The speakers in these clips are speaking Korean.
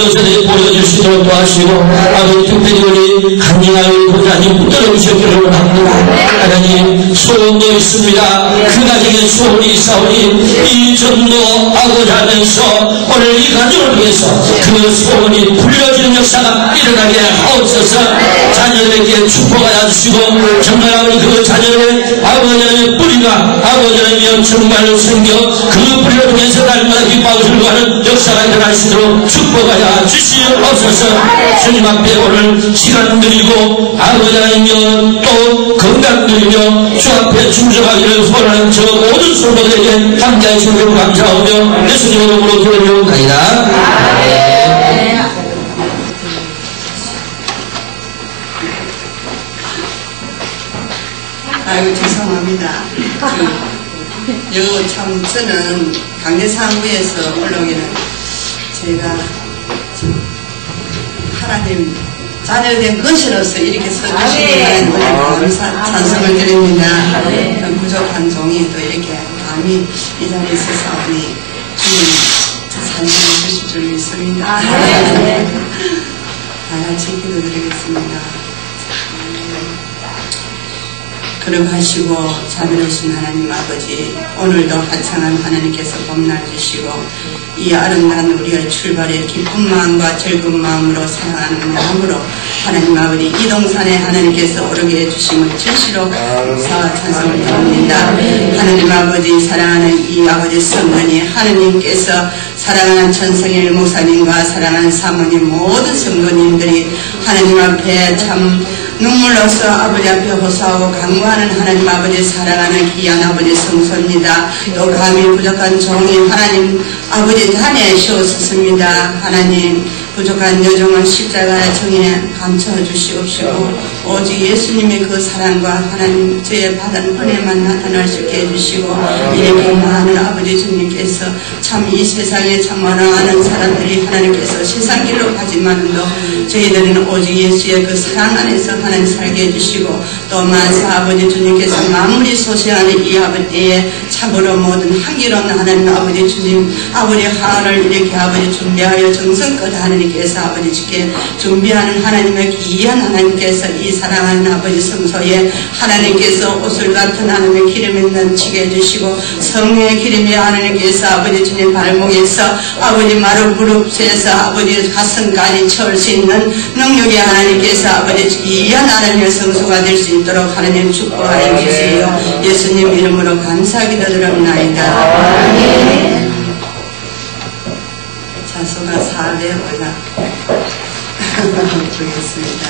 세대에 보여줄 수 있도록 도와주시고 아버지 특별히 우리 한영아의 보좌님 붙들어 주시기를 원합니다. 하나님 소원도 있습니다. 그 가정에 소원이 있사오니 이 전도 하고자 하면서 오늘 이 가정을 위해서 그 소원이 풀려지는 역사가 일어나게 하옵소서. 자녀에게 축복하여 주시고 정말 아버지 그 자녀의 아버지의 뿌리가 아버지의 정말로 생겨 그 뿌리를 통해서 날마다 기뻐하고 즐거워하는 역사가 일어날 수 있도록 축복하여 주시옵소서. 주님 앞에 오늘 시간 드리고 아버지 하나님여 또 건강 드리며 주 앞에 충성하기를 소원하는 저 모든 성도들에게 함께해 주시고 감사하며 예수님 이름으로 기도드리옵나이다. 아이고 죄송합니다. 참 저는 강대상구에서 올라오기는 제가 하나님 자녀된 것으로서 이렇게 서주시는 하나님 찬송을 드립니다. 부족한 종이 또 이렇게 감히 이 자리에 서사오니 주님 찬송해 주실 줄 믿습니다. 다 같이 기도드리겠습니다. 거룩하시고 자비로우신 하나님 아버지, 오늘도 화창한 하나님께서 봄날 주시고 이 아름다운 우리의 출발에 기쁜 마음과 즐거운 마음으로 사랑하는 마음으로 하나님 아버지 이 동산에 하나님께서 오르게 해주심을 진시로 찬송을 드립니다. 하나님 아버지 사랑하는 이 아버지 성도니 하나님께서 사랑하는 천성일 목사님과 사랑하는 사모님 모든 성도님들이 하나님 앞에 참 눈물로서 아버지 앞에 호소하고 간구하는 하나님 아버지 사랑하는 귀한 아버지 성소입니다. 또 감히 부족한 종이 하나님 아버지 잔에 쉬었습니다. 하나님 부족한 여종은 십자가의 정에 감춰 주시옵시고 오직 예수님의 그 사랑과 하나님 저의 받은 은혜만 나타날 수 있게 해주시고 이렇게 많은 아버지 주님께서 참 이 세상에 참 많은 사람들이 하나님께서 세상 길로 가지만도 저희들은 오직 예수의 그 사랑 안에서 하나님 살게 해주시고 또 만사 아버지 주님께서 마무리 소시하는 이 아버지에 참으로 모든 한기로운 하나님 아버지 주님 아버지 하늘을 이렇게 아버지 준비하여 정성껏 하나님께서 아버지 주께 준비하는 하나님의 귀한 하나님께서 이 사랑하는 아버지 성소에 하나님께서 옷을 같은 하나님의 기름이 넘치게 해주시고 성령의 기름이 하나님께서 아버지 주님 발목에서 아버지 마루 무릎에서 아버지 가슴까지 채울 수 있는 능력의 하나님께서 아버지 귀한 하나님의 성소가 될 수 있도록 하나님 축복하여 주세요. 예수님 이름으로 감사하기도 드립나이다. 자소가 4대 올라 보겠습니다.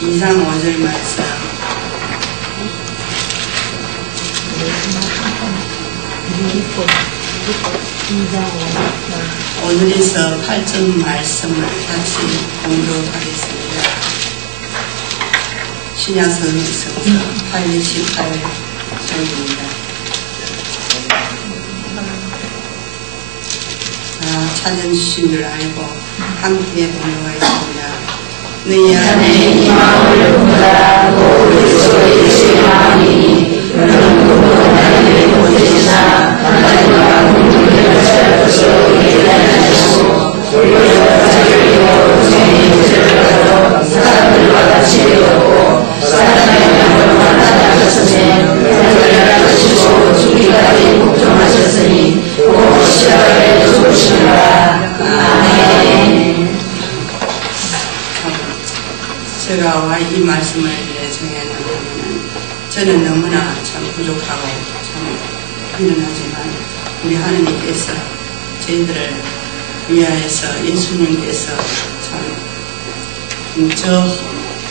2장 5절 말씀. 오늘에서 8절 말씀을 같이 공독하겠습니다. 신약성서 828절입니다. 찾아주신 줄 알고 함께 동요하겠습니다. 너희 안에 희망을 품으라고 그리스도 예수의 마음이니 너는 누구도 나에게 못되시나 하나님과 공동체를 세워서 우리를 하시고 우리가 자기로 우리의 문제를 사람들과 같이 되었고 사람의 영을 만나셨으니 그들을 하시고 죽기까지 복종하셨으니 곧 십자가에 죽으시리라. 아멘. 제가 이 말씀을 정해놓으면 저는 너무나 참 부족하고 참 미련하지만 우리 하느님께서 저희들을 위하여서 예수님께서 참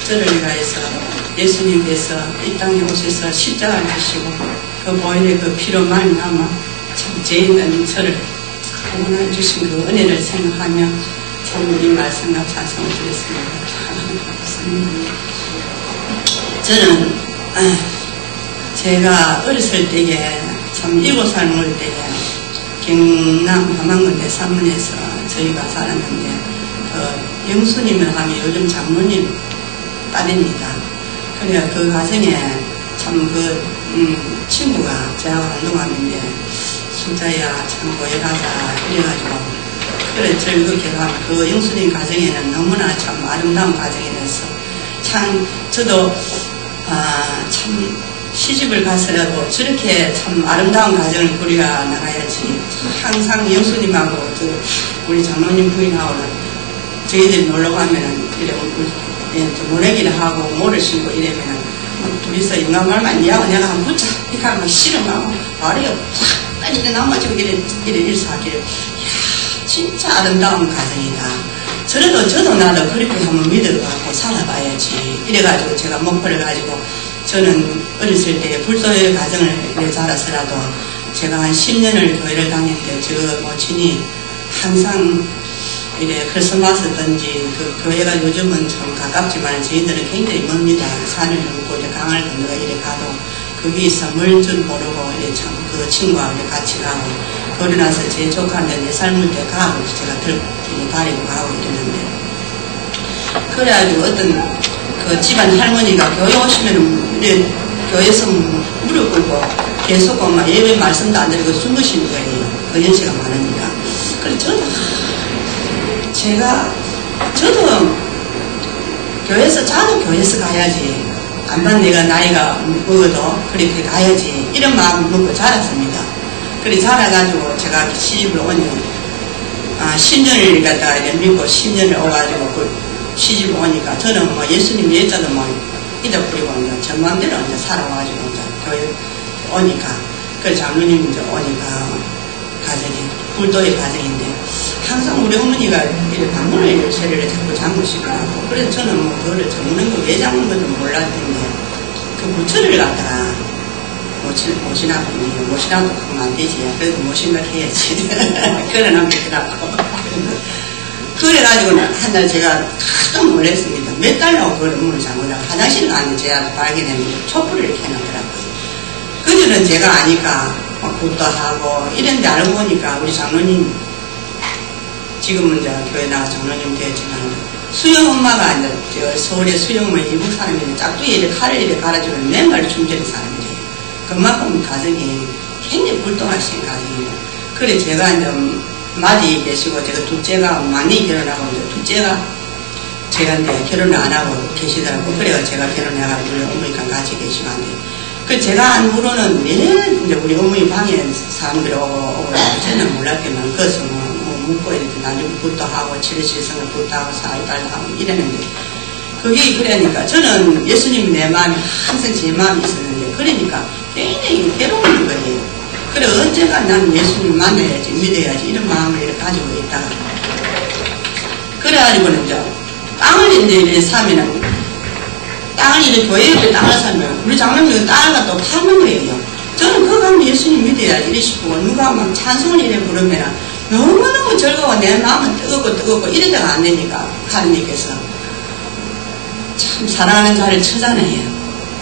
저를 위하여서 예수님께서 이 땅에 오셔서 십자가를 지시고 그 보혈의 그 피로 말미암아 참 죄인된 저를 구원해 주신 그 은혜를 생각하며 참 이 말씀과 찬송을 드렸습니다. 저는 제가 어렸을 때에 참 7살 먹을 때에 경남 함안군대 산문에서 저희가 살았는데 그 영수님을 하면 요즘 장로님 딸입니다. 그래 그 가정에 참 그 친구가 저하고 한동안인데 숫자야 참 고해가자 이래가지고 그래 즐겁게 가면 그 영수님 가정에는 너무나 참 아름다운 가정이 됐어. 참 저도 참 시집을 가서라도 저렇게 참 아름다운 가정을 꾸려 나가야지. 항상 영수님하고 우리 장로님 부인하고는 저희들이 놀러 가면은 이래 모내기를 하고 모를 신고 이러면은 둘이서 인간말만 이하고 내가 한 붙자 이렇게 하면 씨름하고 발이 확 이래 넘어지고 이래 일사하기를 진짜 아름다운 가정이다. 저도 나도 그렇게 한번 믿어가고 살아봐야지. 이래가지고 제가 목표를 가지고 저는 어렸을 때 불소의 가정을 자라서라도 제가 한 10년을 교회를 다녔는데 저 모친이 항상 이래 크리스마스든지 그 교회가 요즘은 좀 가깝지만 저희들은 굉장히 멉니다. 산을 넘고 이제 강을 건너가 이래 가도 거기서 멀 줄 모르고 이래 참 그 친구하고 이래 같이 가고 그러고 나서 제 조카한테 4살 먹을 때 가고 제가 들고 다리고 가고 이랬는데 그래가지고 어떤 그 집안 할머니가 교회 오시면 이래 교회에서 무릎 꿇고 계속 막 예배 말씀도 안 드리고 숨 쉬는 거예요. 그 연세가 많으니까. 그래서 저도 교회에서 자주 교회에서 가야지. 안만 내가 나이가 먹어도 그렇게 가야지. 이런 마음을 먹고 자랐습니다. 그래 자라가지고 제가 시집을 오니 10년을 갖다가 이제 믿고 10년을 오가지고 그 시집을 오니까 저는 뭐 예수님 예자도 뭐 잊어버리고 이제 저 마음대로 이제 살아와가지고 이제 교회 오니까 그 장로님 이제 오니까 가정이 불도의 가정인데 항상 우리 어머니가 이렇게 방문을 세례를 자꾸 잠그시더라고. 그래서 저는 뭐 그거를 잠그는 거 왜 잠그는 건지 몰랐는데 그 부처를 갖다가 모시라고 하면 안 되지. 그래도 모신다 해야지. 그런 안 되더라고. 그래가지고 한날 제가 깜짝 놀랐습니다. 몇 달이라고 그걸 문을 잠그다가 화장실 가는데 제가 발견했는데 촛불을 이렇게 해놓더라고요. 그들은 제가 아니까 굿도 하고 이런데 알고 보니까 우리 장로님 지금은 이제 교회 나가 장로님 되었지만 수영 엄마가 이제 서울에 수영을 이북 사람인데 짝두에 이렇게 칼을 이렇게 갈아주면 맨날 춤추는 사람이래요. 그만큼 가정이 굉장히 불통하신 가정이에요. 그래 제가 이제 마지 계시고 제가 둘째가 막내 결혼하고 이제 둘째가 제가 이제 결혼을 안 하고 계시더라고. 그래가 제가 결혼해가지고 우리 어머니가 같이 계시면 안 돼요. 그 제가 안 후로는 매일 이제 우리 어머니 방에 사람들이 오고 저는 몰랐지만 그것은 뭐 묻고 이렇게 나중에 굿도 하고 칠일칠성을 굿도 하고 사흘달도 하고 이랬는데 그게 그러니까 저는 예수님 내 마음에 항상 제 마음이 있었는데 그러니까 굉장히 괴로운 거예요. 그래 언제가 난 예수님 만나야지 믿어야지 이런 마음을 이렇게 가지고 있다가 그래가지고는 이제 땅을 이제 사면은 땅을 이렇게 교회 옆에 땅을 사면 우리 장로님은 땅을 갖다 파는 거예요. 저는 그거 가면 예수님 믿어야 이래 싶고 누가 막 찬송을 이래 부르면 너무너무 즐거워 내 마음은 뜨겁고 이래다가 안 되니까 하느님께서 참 사랑하는 자를 찾아내요.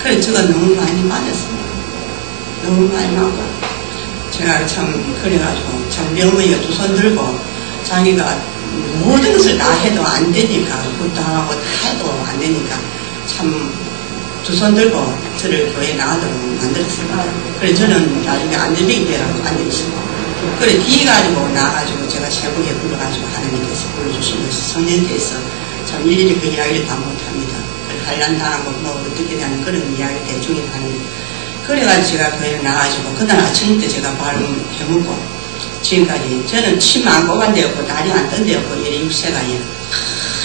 그래서 제가 너무 많이 맞았습니다. 너무 많이 맞고 제가 참 그래가지고 참 명의가 두 손 들고 자기가 모든 것을 다 해도 안 되니까 부탁하고 다 해도 안 되니까 참 두 손 들고 저를 교회에 나가도록 만들었습니다. 그래서 저는 나중에 안전병이 돼가지고 앉아있었고 그래 뒤가지고 나가지고 제가 새벽에 불러가지고 하나님께서 불러주신 것이 성령께서 참 일일이 그 이야기를 다 못합니다. 환란 당하고 뭐 어떻게 되는 그런 이야기 대중에 하는데 그래가지고 제가 교회에 나가지고 그날 아침부터 제가 바로 해먹고 지금까지 저는 침 안 꼽은 데였고 다리 안 뜬 데였고 이래 육세가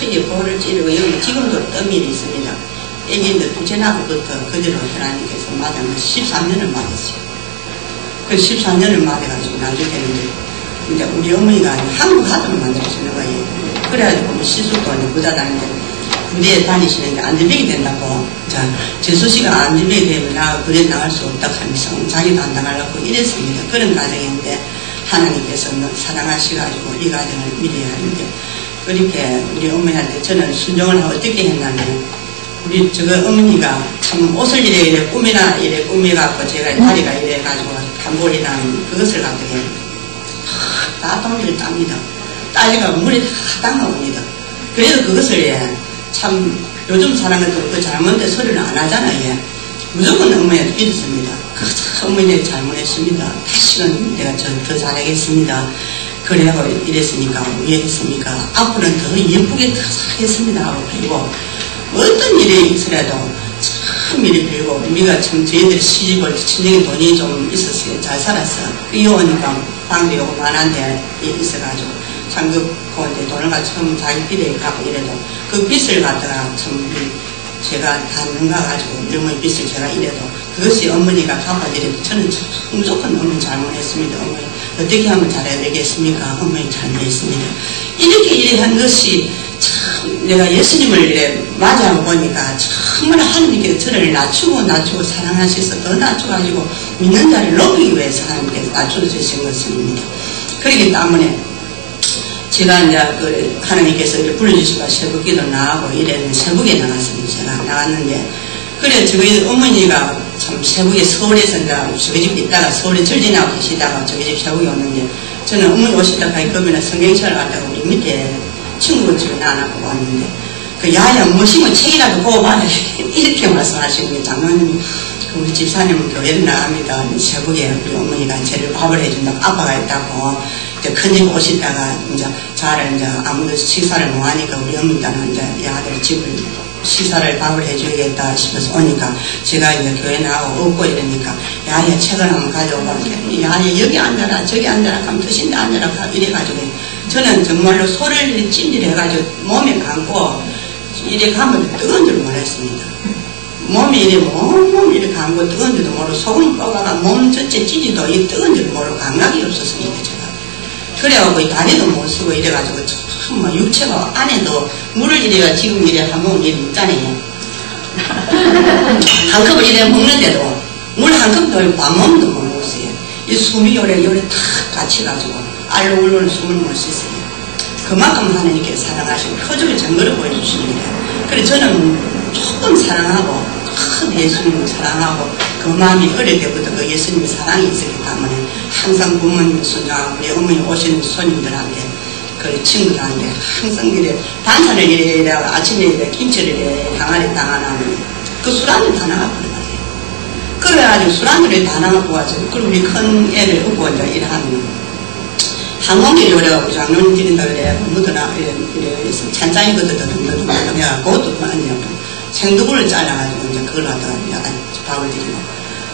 크게 볼을 찌르고 여기 지금도 뜸이 있습니다. 애기인데 둘째 나부터 그대로 하나님께서 맞은 13년을 맞았어요. 그 13년을 맞아가지고 나중에는 이제 우리 어머니가 한국 하도를 만들어주는 거예요. 그래가지고 시술도 부자 다니는데 부대에 다니시는데 안전병이 된다고. 자, 제수씨가 안전병이 되면 나 부대에 나갈 수 없다 하면서 자기도 안 나가려고 이랬습니다. 그런 가정인데 하나님께서는 사랑하셔가지고 이 가정을 믿어야 하는데 그렇게 우리 어머니한테 저는 순종을 하고 어떻게 했냐면 우리 저거 어머니가 참 옷을 이래 꾸며갖고 제가 다리가 이래가지고 단볼이랑 그것을 갖다가 다 동기를 땁니다. 따지가 물에 다 담아옵니다. 그래서 그것을 참 요즘 사람들도 그 잘못된 소리를 안 하잖아요. 무조건 어머니한테 믿었습니다. 어머니가 잘못했습니다. 다시는 내가 더 잘하겠습니다. 그래하고 이랬으니까 왜 했습니까? 앞으로는 더 예쁘게 더 살겠습니다 하고 그리고 어떤 일이 있으라도 참 일이 빌고 우리가 참 저희들 시집을 친정에 돈이 좀 있었어요. 잘 살았어. 이혼이니까 방도 요만한데 있어가지고 참그 그한테 돈을 갖다 처음 자기 빚에 갖고 이래도 그 빚을 갖다가 참 제가 다 넘가가지고 이런 빚을 제가 이래도 그것이 어머니가 갚아드려도 저는 무조건 어머니 잘못했습니다. 어머니 어떻게 하면 잘해야 되겠습니까? 어머니 잘못했습니다. 이렇게 한 것이 참 내가 예수님을 이래 맞이하고 보니까 정말 하나님께서 저를 낮추고 사랑하셔서 더 낮춰가지고 믿는 자를 높이기 위해서 하나님께서 낮춰주신 것입니다. 그렇기 때문에 제가 이제 그 하나님께서 이렇게 불러주시고 새벽기도 나가고 이래는 새벽에 나갔습니다. 제가 나갔는데 그래 저희 어머니가 참 새벽에 서울에서 이제 저희 집 있다가 서울에 절진하고 계시다가 저희 집 새벽에 오는데 저는 어머니 오시다가 그러면 성경책을 갖다가 우리 밑에 친구 집에 놔놓고 왔는데 그 야야 무엇이면 책이라도 보고 봐라 이렇게 말씀하시는 장로님이 우리 집사님은 교회를 나갑니다. 새벽에 우리 어머니가 저를 밥을 해준다고 아빠가 있다고 이제 큰집 오시다가 이제 자를 이제 아무도 식사를 못 하니까 우리 어머니는 이제 야들 집을 식사를 밥을 해줘야겠다 싶어서 오니까 제가 이제 교회 나가고 없고 이러니까 야야 책을 한번 가져오고 야야 여기 앉아라 저기 앉아라 하면 드신데 앉아라 이래가지고 저는 정말로 소리를 찜질해가지고 몸에 감고 이래 가면 뜨거운 줄 몰랐습니다. 몸이 이래 몸 이렇게 감고 뜨거운 줄도 모르고 소금 뽑아가 몸 전체 찌지도 이 뜨거운 줄 모르고 감각이 없었습니다. 제가 그래갖고 다리도 못 쓰고 이래가지고 참 뭐 육체가 안에도 물을 이래가 지금 이래 한 모금 이래 있잖아요. 한 컵을 이래 먹는데도 물 한 컵도 반 모금도 못 먹었어요. 이 숨이 요래 탁 갇혀가지고 알로올로는 숨을 못 쉬었어요. 그만큼 하나님께서 사랑하시고 표적을 증거를 보여주십니다. 그래서 저는 조금 사랑하고 큰 예수님을 사랑하고 그 마음이 어릴 때부터 그 예수님의 사랑이 있었기 때문에 항상 부모님 손자하고 우리 어머니 오시는 손님들한테 그 친구들한테 항상 이래 반찬을 이래 아침에 이래 김치를 이래 항아리 당하나면 그 술안주 다 나가버린 거예요. 그래가지고 술안주를 다 나가고 와서 그리고 우리 큰 애를 업고 이제 일하는 항공기를 오래가고 장로님 드린다 그래 묻어나 이래 찬장이 걷어도 내가 그것도 아니었고 생두부를 잘라가지고 이제 그걸 갖다가 밥을 드리고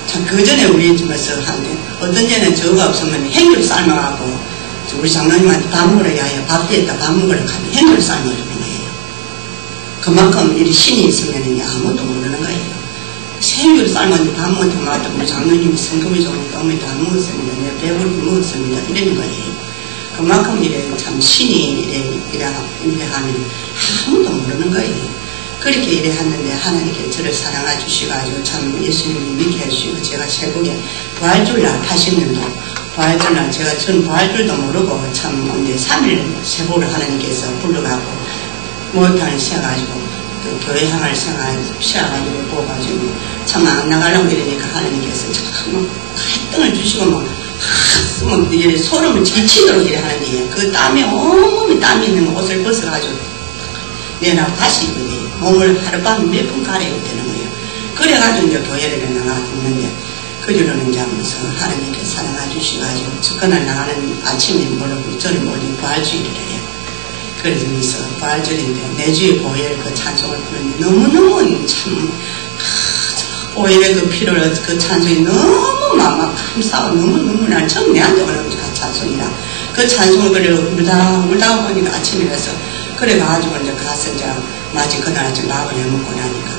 참 그 전에 우리 집에서 하는데 어떤 데는 저거가 없으면 행주를 삶아갖고 우리 장로님한테 밥 먹으러 야야 밥 뒤에다 밥 먹으러 가면 행주를 삶아주는 거예요. 그만큼 이 신이 있으면 아무도 모르는 거예요. 생주를 삶았는데 밥 먹을 때마다 우리 장로님이 성금이 좋은 떡을 다 먹었습니다. 내가 배부르게 먹었습니다. 이러는 거예요. 그만큼 이래 참 신이 이래 하면 아무도 모르는 거예요. 그렇게 일해 했는데 하나님께 저를 사랑해 주시가지고 참 예수님을 믿게 해주시고 제가 새벽에 부활주일날 80년도 부활주일날 제가 전 부활줄도 모르고 참 언제 3일 세보를 하나님께서 불러가고 목욕탕을 씌워가지고 그 교회 향할 생활 씌워가지고 뽑아가지고 참 안 나가려고 이러니까 하나님께서 참 갈등을 주시고 막 이래 소름을 지치도록 이래 하는데 그 땀에 온몸에 땀이 있는 옷을 벗어가지고 내놔 다시 입으니 몸을 하룻밤에 몇 번 갈아입야 되는 거예요. 그래가지고 이제 교회를 나갔는데 그 뒤로는 이제 하면서 하나님께 사랑해 주시가지고 그날 나가는 아침에 모르고 저를 모르고 부활주일을 해요. 그러면서 부활주일인데 매주에 보혈 그 찬송을 부르는데 너무너무 참 보혈의 그 피를 그 찬송이 너무 막 감사하고 너무너무 난 처음 내한테 오는 찬송이라 그 찬송을 그래 울다가 보니까 아침이라서 그래가지고 이제 가서 이제 마치 그날 아침 밥을 해먹고 나니까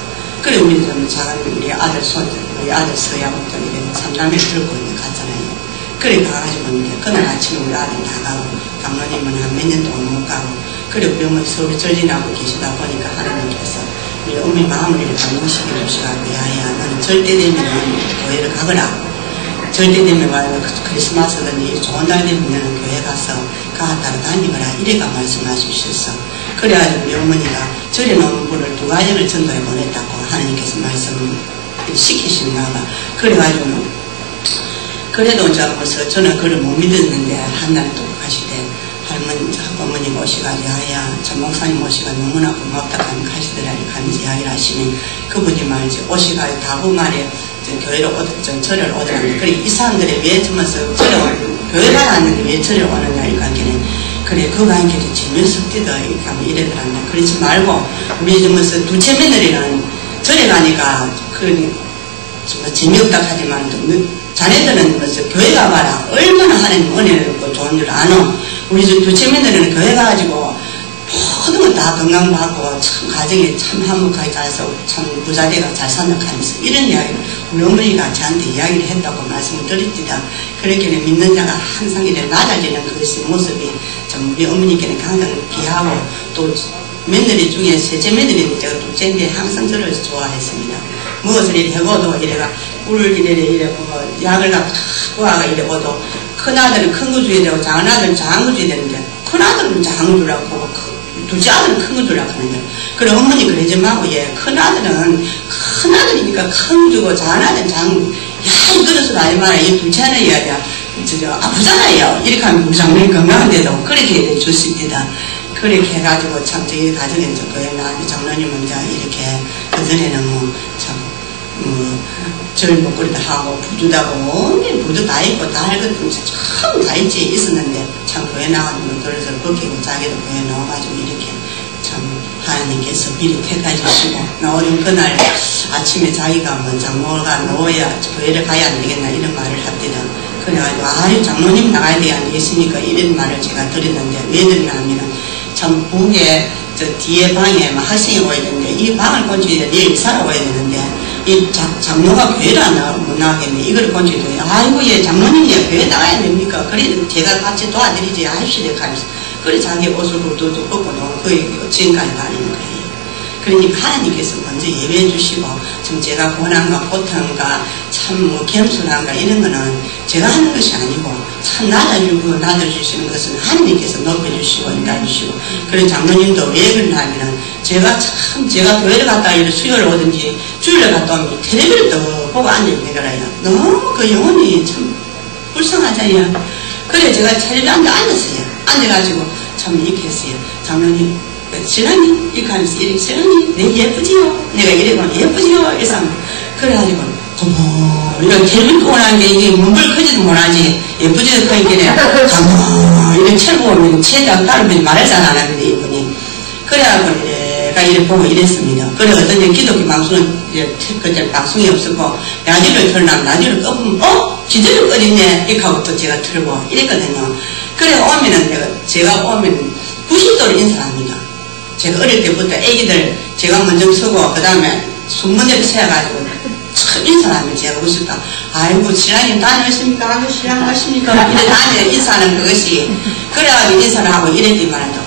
그래 우리 좀 작은 우리 아들 손자 우리 아들 서야부터 이래 삼남매 들고 이제 갔잖아요. 그래 가가지고 이제 그날 아침에 우리 아들 나가고 장로님은 한 몇 년 동안 못 가고 그래 우리 어머니 서울 전진하고 계시다 보니까 하나님께서 우리 어머니 마음을 이렇게 감동시켜 주시고 야야 너는 절대 되면 교회를 가거라. 절대 되면 와요. 크리스마스든지 좋은 날 되면 너는 교회 가서 가따라 다니거라. 이래가 말씀하셨어. 그래가지고 우리 어머니가 절에 놓은 분을 2가정을 전도해 보냈다고 하나님께서 말씀시키시나 봐. 그래가지고 그래도 이제 벌써 저는 그를 못 믿었는데 한날 또 가시되 할머니 어머니 모시가지고 야야 저 목사님 모시가 너무나 고맙다 가시더라 하면서 이야기를 하시니 그분이 말이지 오시가 다구 말에 교회로 절을 오더라. 그래 이 사람들이 왜 저면서 교회 가야 하는데 왜 절을 오는 날 관계는 그래 그 관계도 재미없었디다 이래더란다. 그러지 말고 우리 저면서 두째 며느리는 절에 가니까 그 재미없다 하지만 자네들은 교회 가봐라. 얼마나 하나님 은혜를 좋은 줄 아노. 우리 두째 며느리는 교회 가가지고 모든 거 다 건강받고 참 가정에 참 화목하게 잘해서 참 부자되가 잘 산다하면서 이런 이야기를 우리 어머니가 저한테 이야기를 했다고 말씀을 드렸지다. 그렇게는 믿는 자가 항상 이래 낮아지는 그 모습이 참 우리 어머니께는 항상 귀하고 또 며느리 중에 셋째 며느리는 제가 둘째인데 항상 저를 좋아했습니다. 무엇을 이래 해고도 이래가 꿀을 이래 뭐 약을 갖고 와가 이래 오도 큰아들은 큰 거 줘야 되고 작은아들은 작은 거 줘야 되는데 큰아들은 작은 거 주라고 둘째 아들은 큰 거 주라고 하는데 그래 어머니 그러지 말고 얘 큰아들이니까 큰 거 주고 작은아들은 작은 거 야 이거는 하지 마라. 이 둘째 아들 이야기야 아프잖아요. 이렇게 하면 우리 장모님 건강한데도 그렇게 좋습니다. 그렇게 해가지고 참 저희 가정에 교회 나왔는데 장로님은 이제 이렇게 그전에는 절 먹거리도 하고 부주다고 온갖 부주 다 있고 다 할 것도 참 다 있었는데 참 교회 나가면 그래서 벗기고 자기도 교회 나와가지고 이렇게 참 하나님께서 미리 택하시고 나오는 그날 아침에 자기가 뭐 장로가 나와야 교회를 가야 안 되겠나 이런 말을 합니다. 그래가지고 아유 장로님 나가야 되지 않겠습니까 이런 말을 제가 드렸는데 왜 드리냐 하면 참 북에 저 뒤에 방에 학생이 와야 되는데 이 방을 건축해야 내일 이사를 와야 되는데 이 장로가 교회를 못 나가겠네. 이걸 건축해야 아이고 얘 장로님이 교회 나가야 됩니까? 그래도 제가 같이 도와드리지 하십시오. 그래 자기 옷을 벗고 놓고 거의 지금까지 다니는 거예요. 그러니까 하나님께서 먼저 예배해 주시고 좀 제가 고난과 고통과 참 뭐 겸손한가 이런 거는 제가 하는 것이 아니고 참 낮아주시는 것은 하나님께서 높여주시고 인도해주시고 그런 장로님도 왜 그러냐 하면 제가 교회를 갔다 수요일 오든지 주일에 갔다 오면 텔레비를 또 보고 앉아있는 거라요. 너무 그 영혼이 참 불쌍하잖아요. 그래 제가 텔레비 앉았어요. 앉아가지고 참 이렇게 했어요. 장로님 신랑님 이렇게 하면서 이렇게 신랑님 내 예쁘지요? 내가 이래고 예쁘지요? 이래서 그래가지고 이런 텔레비 보고 나는 게 이게 문불 크지도 못하지 예쁘지도 크니까 이렇게 철보면 최대한 다른 분이 말을 잘 안 하는데 이분이 그래가지고 내가 이래 보고 이랬습니다. 그래 어떤 데 기독교 방송은 그때 방송이 없었고 라디오를 틀어놔면 라디오를 꺼보면 지들을 꺼졌네 이렇게 하고 또 제가 틀고 이랬거든요. 그래 오면은 제가 오면 90도로 인사합니다. 제가 어릴 때부터 애기들 제가 먼저 서고 그 다음에 순번대로 세워가지고 참 인사하면 제가 웃었다. 아이고 신랑님 다녀오십니까? 아이고 신랑 가십니까? 이래 다녀 인사하는 그것이 그래가지고 인사를 하고 이랬지만도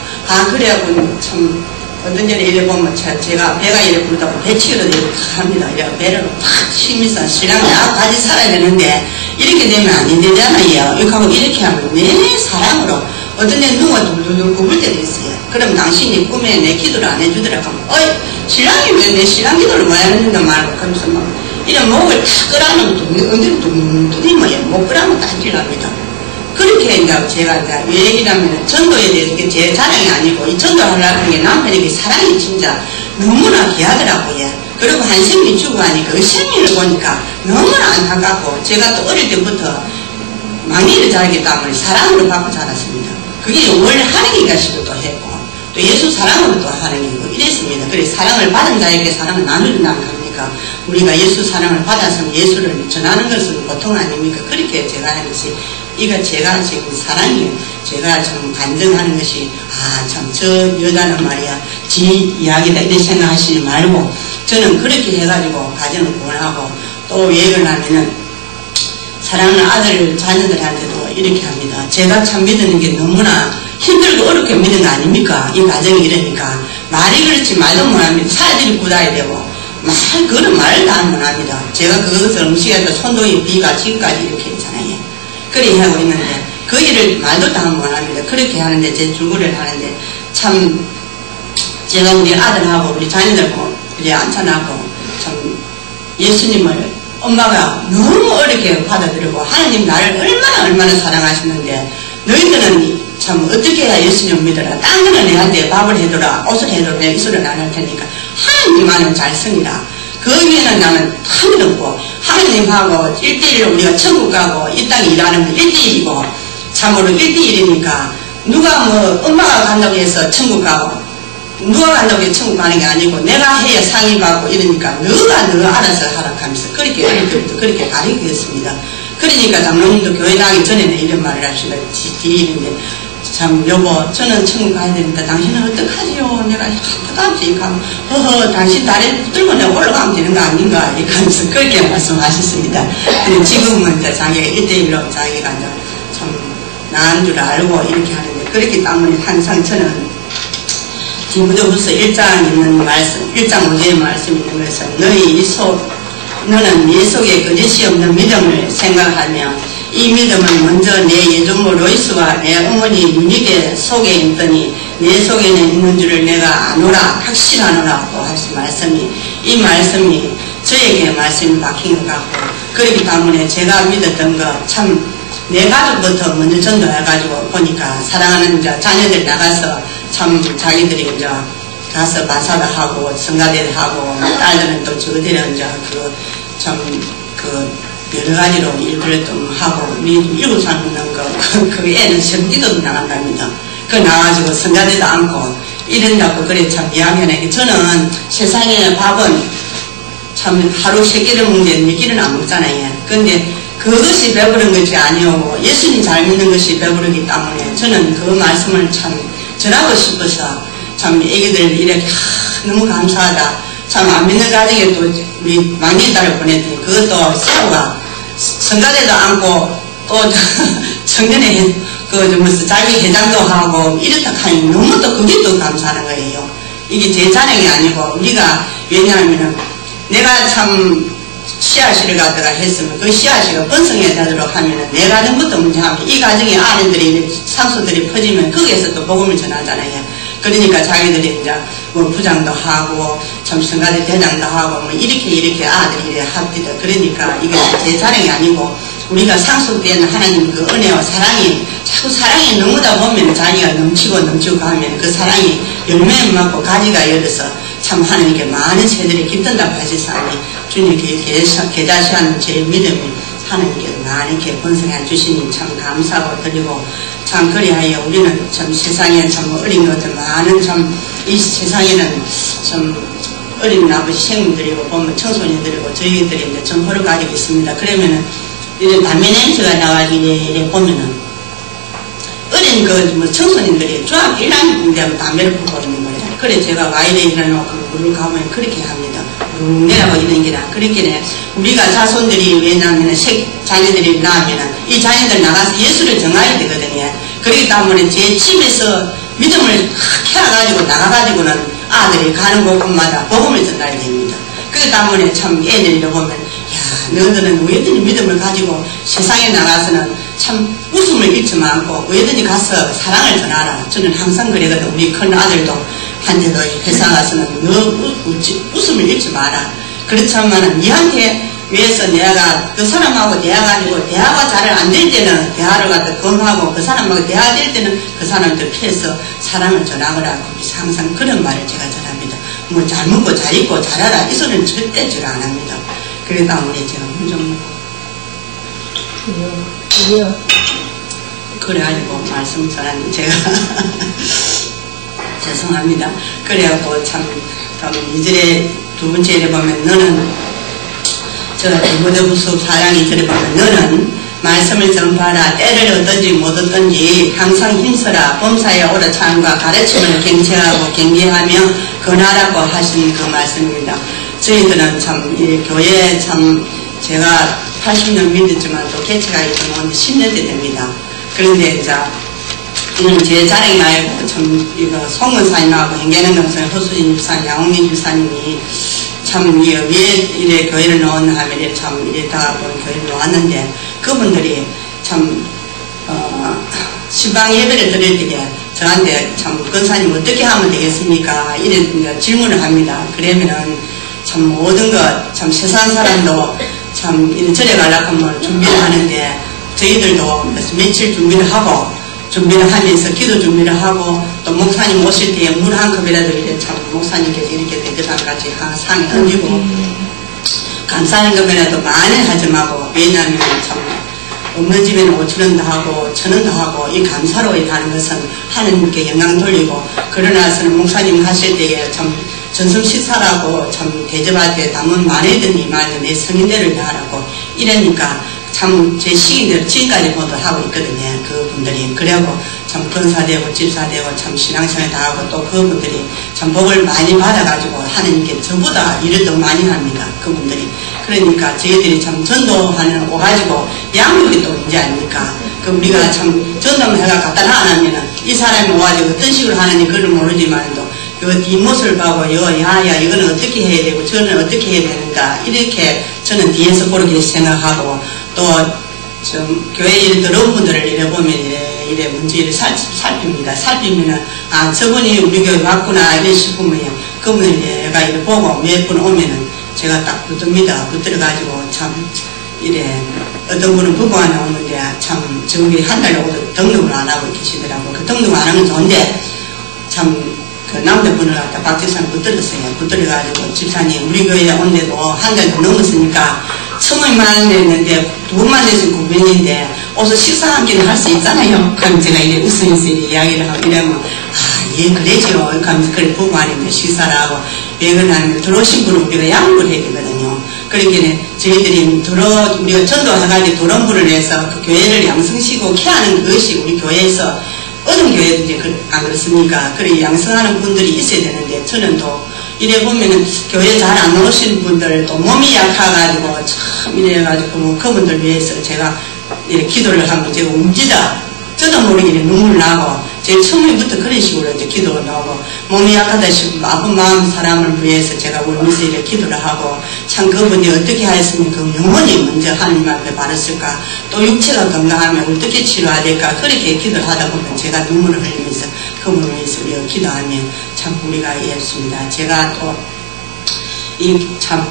그래가지고 참 어떤 전에 이래 보면 제가 배가 이래 부르다고 배 치우러 이렇게 합니다. 이래 배를 팍 치면서 신랑이 같이 살아야 되는데 이렇게 되면 안 되잖아요. 이렇게 하면 내 사랑으로 어떤 데 누가 둘둘둘 굽을 때도 있어요. 그럼 당신이 꿈에 내 기도를 안 해주더라 하면 어이 신랑이 왜 내 신랑 기도를 못 해준다 말고 그러면서 막 이런 목을 탁 끌어안으면 언제로 둥둥이면 목 끌어안으면 딴질납니다. 그렇게 이제 제가 이제 왜 얘기하면 전도에 대해서 제 자랑이 아니고 이 전도하려는 게 남편에게 사랑이 진짜 너무나 귀하더라고요. 그리고 한 생명 주고 하니까 그 생명을 보니까 너무나 안타깝고 제가 또 어릴 때부터 막내를 자라기 때문에 사랑으로 받고 자랐습니다. 그게 원래 하나님 가시도 했고 또 예수 사랑으로 또 하는 게고 이랬습니다. 그래서 사랑을 받은 자에게 사랑을 나누는다는 겁니까? 우리가 예수 사랑을 받아서 예수를 전하는 것은 보통 아닙니까? 그렇게 제가 하는 것이 이거 제가 지금 사랑이에요. 제가 좀 간증하는 것이 참 저 여자는 말이야 지 이야기다 이렇게 생각하시지 말고 저는 그렇게 해가지고 가정을 구원하고 또 얘기를 하면은 사랑하는 아들 자녀들한테도 이렇게 합니다. 제가 참 믿는 게 너무나 힘들고 어렵게 믿는 거 아닙니까? 이 가정이 이러니까 말이 그렇지 말도 못합니다. 사회들이 굳어야 되고 그런 말을 다 못합니다. 제가 그것을 음식에서 손동이 비가 지금까지 이렇게 있잖아요. 그렇게 하고 있는데 그 일을 말도 다 못합니다. 그렇게 하는데 제 줄거리를 하는데 참 제가 우리 아들하고 우리 자녀들 이제 앉혀놓고 참 예수님을 엄마가 너무 어렵게 받아들이고 하나님 나를 얼마나 사랑하시는데 너희들은 참 어떻게 해야 예수님 믿어라. 딴 거는 내한테 밥을 해줘라 옷을 해줘라 내 이 소리는 안 할 테니까 하나님만은 잘 쓰니라. 그 위에는 나는 하늘 없고 하나님하고 1대1로 우리가 천국 가고 이 땅에 일하는 건 1대1이고 참으로 1대1이니까 누가 뭐 엄마가 간다고 해서 천국 가고 누가 간다고 해서 천국 가는 게 아니고 내가 해야 상이 받고 이러니까 너가 알아서 하라 하면서 그렇게 어릴 때부터 그렇게 가르치겠습니다. 그러니까 장로님도 교회 나가기 전에는 이런 말을 합시다. 뒤이는데 참 여보 저는 천국 가야 되니까 당신은 어떡하지요? 내가 어떡하지? 허허 당신 다리 붙들고 내가 올라가면 되는 거 아닌가? 이렇게 하면서 그렇게 말씀하셨습니다. 근데 지금은 이제 자기가 1대1로 자기가 이제 참 나은 줄 알고 이렇게 하는데 그렇기 때문에 항상 저는 디모데후서 1장 있는 말씀 1장 5절의 말씀 있는 것은 너는 네 속에 거짓이 없는 믿음을 생각하며 이 믿음은 먼저 내 예조모 로이스와 내 어머니 유니게 속에 있더니 내 속에는 있는 줄을 내가 아노라 확실하노라고 하신 말씀이 이 말씀이 저에게 말씀이 박힌 것 같고 그렇기 때문에 제가 믿었던 거 참 내 가족부터 먼저 전도해가지고 보니까 사랑하는 자녀들 나가서 참 자기들이 이제 가서 바사도 하고 성가대도 하고 딸들은 또 저들은 이제 여러 가지로 일들을 좀 하고 일곱 살 먹는 거 그 애는 성기도도 나간답니다. 그 나와가지고 성가대도 않고 이런다고 그래 참 이야기하네. 저는 세상에 밥은 참 하루 3끼를 먹는데 4끼는 안 먹잖아요. 근데 그것이 배부른 것이 아니오고 예수님 잘 믿는 것이 배부르기 때문에 저는 그 말씀을 참 전하고 싶어서 참 애기들 이렇게 너무 감사하다. 참 안 믿는 가정에 또 우리 막내 딸을 보냈더니 그것도 새우가 성가대도 않고 또 청년회 무슨 자기 회장도 하고 이렇다 하니 너무 또 그게 또 감사하는 거예요. 이게 제 자랑이 아니고 우리가 왜냐하면 내가 참 씨앗을 갖다가 했으면 그 씨앗이 번성해 되도록 하면은 내 가정부터 먼저 하고 이 가정에 아내들이 상수들이 퍼지면 거기에서 또 복음을 전하잖아요. 그러니까 자기들이 이제 뭐 부장도 하고 참 성가대 대장도 하고 뭐 이렇게 아들이 이래 합디다. 그러니까 이게 제 자랑이 아니고 우리가 상속된 하나님 그 은혜와 사랑이 자꾸 사랑이 넘어다 보면 자기가 넘치고 하면 그 사랑이 열매를 맺고 가지가 열어서 참 하나님께 많은 세들이 깃든다고 하시사니 주님께 계좌시하는 제 믿음이 하나님께 많이 이렇게 번성해 주시니 참 감사하고 드리고 참 그리하여 우리는 참 세상에 참 어린 것들 많은 참 이 세상에는 참 어린 아버지 생님들이고 보면 청소년들이고 저희들이 이제 정보를 가지고 있습니다. 그러면은 이런 담배 냄새가 나가지고 이래 보면은 어린 뭐 청소년들이 중학교 1학년 되면 담배를 피우고 있는 거예요. 그래 제가 와이래 일어나고 물을 가면 그렇게 합니다. 내라고 이런 게라 그렇게 우리가 자손들이 왜냐하면 자녀들이 나오면은 이 자녀들 나가서 예수를 정해야 되거든요. 그렇기 때문에 제 집에서 믿음을 키워가지고 나가가지고는 아들이 가는 곳곳마다 복음을 전달해야 됩니다. 그 때문에 참 애들을 보면, 야, 너희들은 왜든지 믿음을 가지고 세상에 나가서는 참 웃음을 잃지 말고 왜든지 가서 사랑을 전하라. 저는 항상 그래거든. 우리 큰 아들도 한테도 회사 가서는 너 웃음을 잃지 마라. 그렇지만은 니한테 위해서 내가 그 사람하고 대화가지고 대화가 잘 안 될 때는 대화를 갖다 건하고 그 사람하고 대화될 때는 그 사람들 피해서 사랑을 전하거라. 항상 그런 말을 제가 전합니다. 뭐 잘 먹고 잘 입고 잘하라 이 소리는 절대 제가 안 합니다. 그러다 보니 제가 좀 그래가지고 말씀 전하는 제가 죄송합니다. 그래갖고 참 2절에 두 번째에 보면 너는 디모데후서 4장 2절에 보면 너는 말씀을 전파하라. 때를 얻든지 못 얻든지 항상 힘써라. 범사에 오라 참과 가르침을 경청하고 경계하며 권하라고 하신 그 말씀입니다. 저희들은 참 이 교회 참 제가 80년 믿었지만 또 개척하기 좀 10년째 됩니다. 그런데 이제 이는 제 자랑이 아니고 참 이거 송은사님하고 행계능동선 허수진 집사님, 양홍민 집사님이 참, 왜 이래 교회를 넣었나 하면 참 이랬다가 보니 교회를 놓았는데 그분들이 참, 시방 예배를 드릴 때 저한테 참, 권사님 어떻게 하면 되겠습니까? 이래 질문을 합니다. 그러면은 참 모든 것, 참 세상 사람도 참 이래저래 가려고 하면 준비를 하는데 저희들도 며칠 준비를 하고 준비를 하면서 기도 준비를 하고 또 목사님 오실 때에 물 한 컵이라도 이래 참 목사님께서 이렇게 대접한까지 상에 얹고 감사하는 것이라도 많이 하지 말고 왜냐하면 참 없는 집에는 5,000원도 하고 1,000원도 하고 이 감사로 하는 것은 하나님께 영광 돌리고 그러나서는 목사님 하실 때에 참 전승 식사라고 참 대접할 때 담은 많이든지 말든 내 성인대를 하라고 이러니까 참 제 시기대로 지금까지 보도 하고 있거든요. 그분들이. 그래고 참 권사되고 집사되고 참 신앙생활 다 하고 또 그분들이 참 복을 많이 받아가지고 하나님께 저보다 일을 더 많이 합니다. 그분들이. 그러니까 저희들이 참 전도하는 오가지고 양육이 또 문제 아닙니까? 그 우리가 참 전도만 해가 갖다 놔하면은 이 사람이 오가지고 어떤 식으로 하는지 그걸 모르지만 또 그 뒷모습을 보고 야야 이거는 어떻게 해야 되고 저는 어떻게 해야 되는가 이렇게 저는 뒤에서 그렇게 생각하고 또 좀 교회 일 들어온 분들을 이래 보면 이래 문제를 살핍니다. 살피면은 아 저분이 우리 교회 왔구나 이래 싶으면 그분을 내가 이래 보고 몇 분 오면은 제가 딱 붙듭니다. 붙들어가지고 참 이래 어떤 분은 부부 하나 오는데 참 저기 한 달 오도 등록을 안 하고 계시더라고. 그 등록 안 하면 좋은데 참 그 남자분을 갖다 박 집사님 붙들었어요. 붙들어가지고 집사님 우리 교회에 온 데도 한 달도 넘었으니까 처음에 만났는데 두 번만 됐으면 900인데 어서 식사 한 끼는 할 수 있잖아요. 그럼 제가 이래 웃으면서 이야기를 하고 이러면 아 예 그래죠. 하면서 그래 부부 아닌데 식사를 하고 왜 그러냐면 들어오신 분은 우리가 양보를 해야 되거든요. 그러니까 저희들이 우리가 전도해가지고 들어온 분을 해서 그 교회를 양성시키고 케어하는 것이 우리 교회에서 어느 교회든지 안 그렇습니까? 그래 양성하는 분들이 있어야 되는데 저는 또 이래 보면은 교회 잘 안 오신 분들 또 몸이 약해가지고 참 이래가지고 그분들 위해서 제가 이렇게 기도를 하면 제가 움직이다 저도 모르게 눈물 나고 제일 처음부터 그런 식으로 이제 기도가 나오고 몸이 약하다 싶으면 아픈 마음 사람을 위해서 제가 울면서 이렇게 기도를 하고 참 그분이 어떻게 하였으면 그 영혼이 먼저 하나님 앞에 바랐을까 또 육체가 건강하면 어떻게 치료해야 될까 그렇게 기도를 하다 보면 제가 눈물을 흘리면서 그분을 위해서 우리가 기도하면 참 우리가 이해했습니다. 제가 또 이 참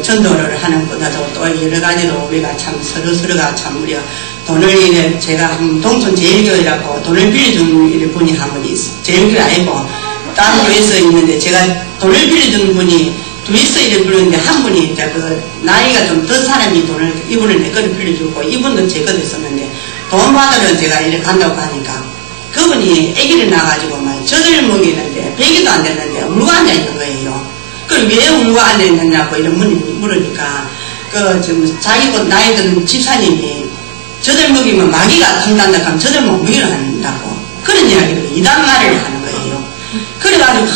전도를 하는 것보다도 또 여러 가지로 우리가 참 서로가 참 우리가 돈을 이래 제가 동촌 제일교회라고 돈을 빌려준 분이 한 분이 있어요. 제일교회 아니고 다른 교회에서 있는데 제가 돈을 빌려준 분이 둘이서 이래 부르는데 한 분이 이제 그 나이가 좀 든 사람이 돈을 이분을 내 거를 빌려주고 이분도 제 거를 썼는데 돈 받으러 제가 이래 간다고 하니까 그분이 아기를 낳아가지고 막 젖을 먹이는데 100일도 안 됐는데 울고 앉아있는 거예요. 그걸 왜 울고 앉아있느냐고 이런 물으니까 좀 자기 곧 나이 든 집사님이 젖을 먹이면 마귀가 탐난다 하면 젖을 못 먹이려 한다고 그런 이야기를 이단 말을 하는 거예요. 그래가지고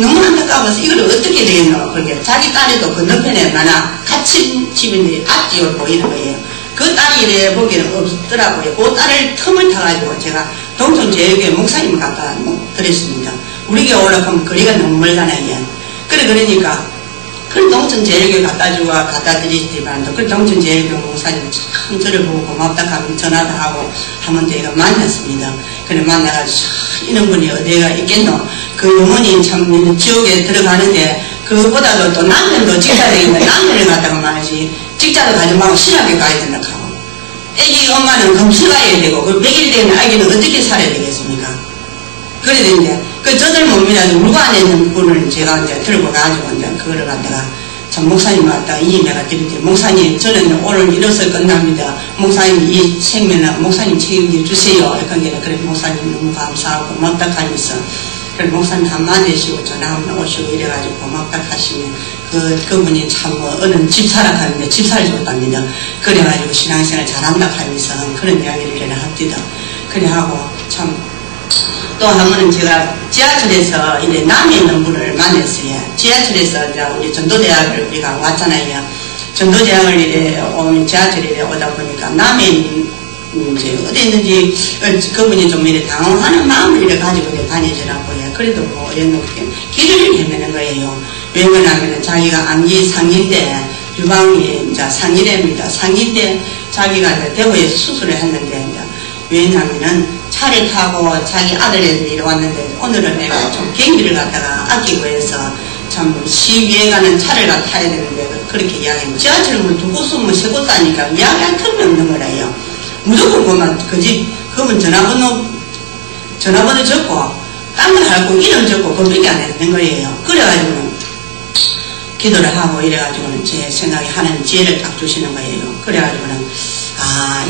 너무 안타까워서 이걸 어떻게 되겠노. 그러게 자기 딸이도 건너편에 나나 같이 집인데 앞뒤로 보이는 거예요. 그 딸이 이래 보기에는 없더라고요. 그 딸을 틈을 타가지고 제가 동천제일교회 목사님 갖다 드렸습니다. 우리 교회 올라가면 거리가 너무 멀잖아요. 그러니까 그 동천제일교회 갖다 드리지만도 그 동천제일교회 목사님 참 저를 보고 고맙다 하면 전화도 하고 하면 저희가 만났습니다. 그래 만나가지고 이런 분이 어디가 있겠노? 그 영혼이 참 지옥에 들어가는데 그것보다도 또 남편도 직자 되겠네. 남편을 갖다가 말이지 직자도 가지 말고 신학에 가야 된다 하고 애기 엄마는 금실 가야 되고 그 100일 되는 아기는 어떻게 살아야 되겠습니까? 그래야 되는데 그 저들 몸이라도 물고 안에 있는 분을 제가 이제 들고 가지고 이제 그거를 갖다가 참 목사님 왔다가 이 내가 드릴게요. 목사님 저는 오늘 이로써 끝납니다. 목사님 이 생명은 목사님 책임져 주세요. 그래 목사님 너무 감사하고 고맙다 하면서 그래 목사님 한마디 하시고 전화 한번 오시고 이래가지고 고맙다 하시면 그분이 참 어느 집사라 하는데 집사를 줬답니다. 그래가지고 신앙생활 잘한다 하면서 그런 이야기를 합디다. 그래 하고 참 또 한 번은 제가 지하철에서 이제 남해 있는 분을 만났어요. 지하철에서 이제 우리 전도대학을 우리가 왔잖아요. 전도대학을 이래 지하철에 오다 보니까 남해 이제 어디 있는지 그분이 좀 이래 당황하는 마음을 이래 가지고 이제 다니더라고요. 그래도 뭐 이렇게 길을 헤매는 거예요. 왜 그러냐면 자기가 암기 상기인데 유방이 이제 상기랍니다. 상기인데 자기가 이제 대구에서 수술을 했는데 이제 왜냐면은 차를 타고 자기 아들애들이 이리 왔는데 오늘은 내가 좀 경기를 갖다가 아끼고 해서 참 시위에 가는 차를 타야 되는데 그렇게 이야기하면 지하철을 뭐 두 곳 쓰면 세 곳 가니까 이야기할 틈이 없는 거라요. 무조건 그만 그분 전화번호 적고 딴 거 하고 이름 적고 그것밖에 안 했는 거예요. 그래가지고는 기도를 하고 이래가지고는 제 생각에 하나님 지혜를 딱 주시는 거예요. 그래가지고는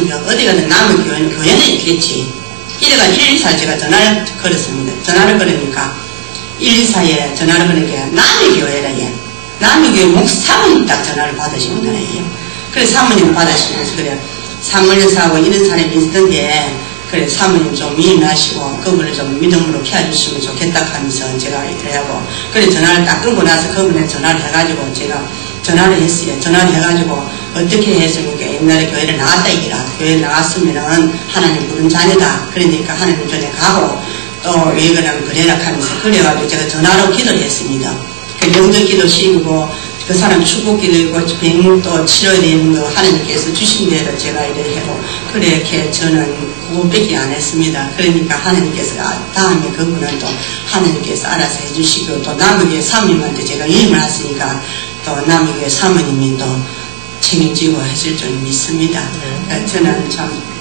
이거 어디 가든 남의 교회는 있겠지. 이래가 114 제가 전화를 걸었습니다. 전화를 걸으니까 114에 전화를 걸으니까 남의 교회라 남의 교회 사모님 딱 전화를 받으시는 거예요. 그래 사모님 받으시면서 그래 사모님하고 이런 사람이 있던데 그래 사모님 좀 미인하시고 그분을 좀 믿음으로 키워주시면 좋겠다 하면서 제가 이렇게 하고 그래 전화를 딱 끊고 나서 그분에 전화를 해가지고 제가 전화를 했어요. 전화를 해가지고 어떻게 했습니까? 옛날에 교회를 나갔다 이기라. 교회 나갔으면은 하나님 부른 자녀다. 그러니까 하나님 전에 가고 또 왜 그러냐면 그래라 하면서 그래가지고 제가 전화로 기도를 했습니다. 그 영적 기도 시키고 그 사람 축복 기도이고 병도 치료해야 되는 거 하나님께서 주신 대로 제가 이렇게 하고 그렇게 저는 그거밖에 안 했습니다. 그러니까 하나님께서 다음에 그분은 또 하나님께서 알아서 해주시고 또 남에게 사모님한테 제가 임을 했으니까 또 남에게 사모님이 또 책임지고 하실 줄 믿습니다. 저는 참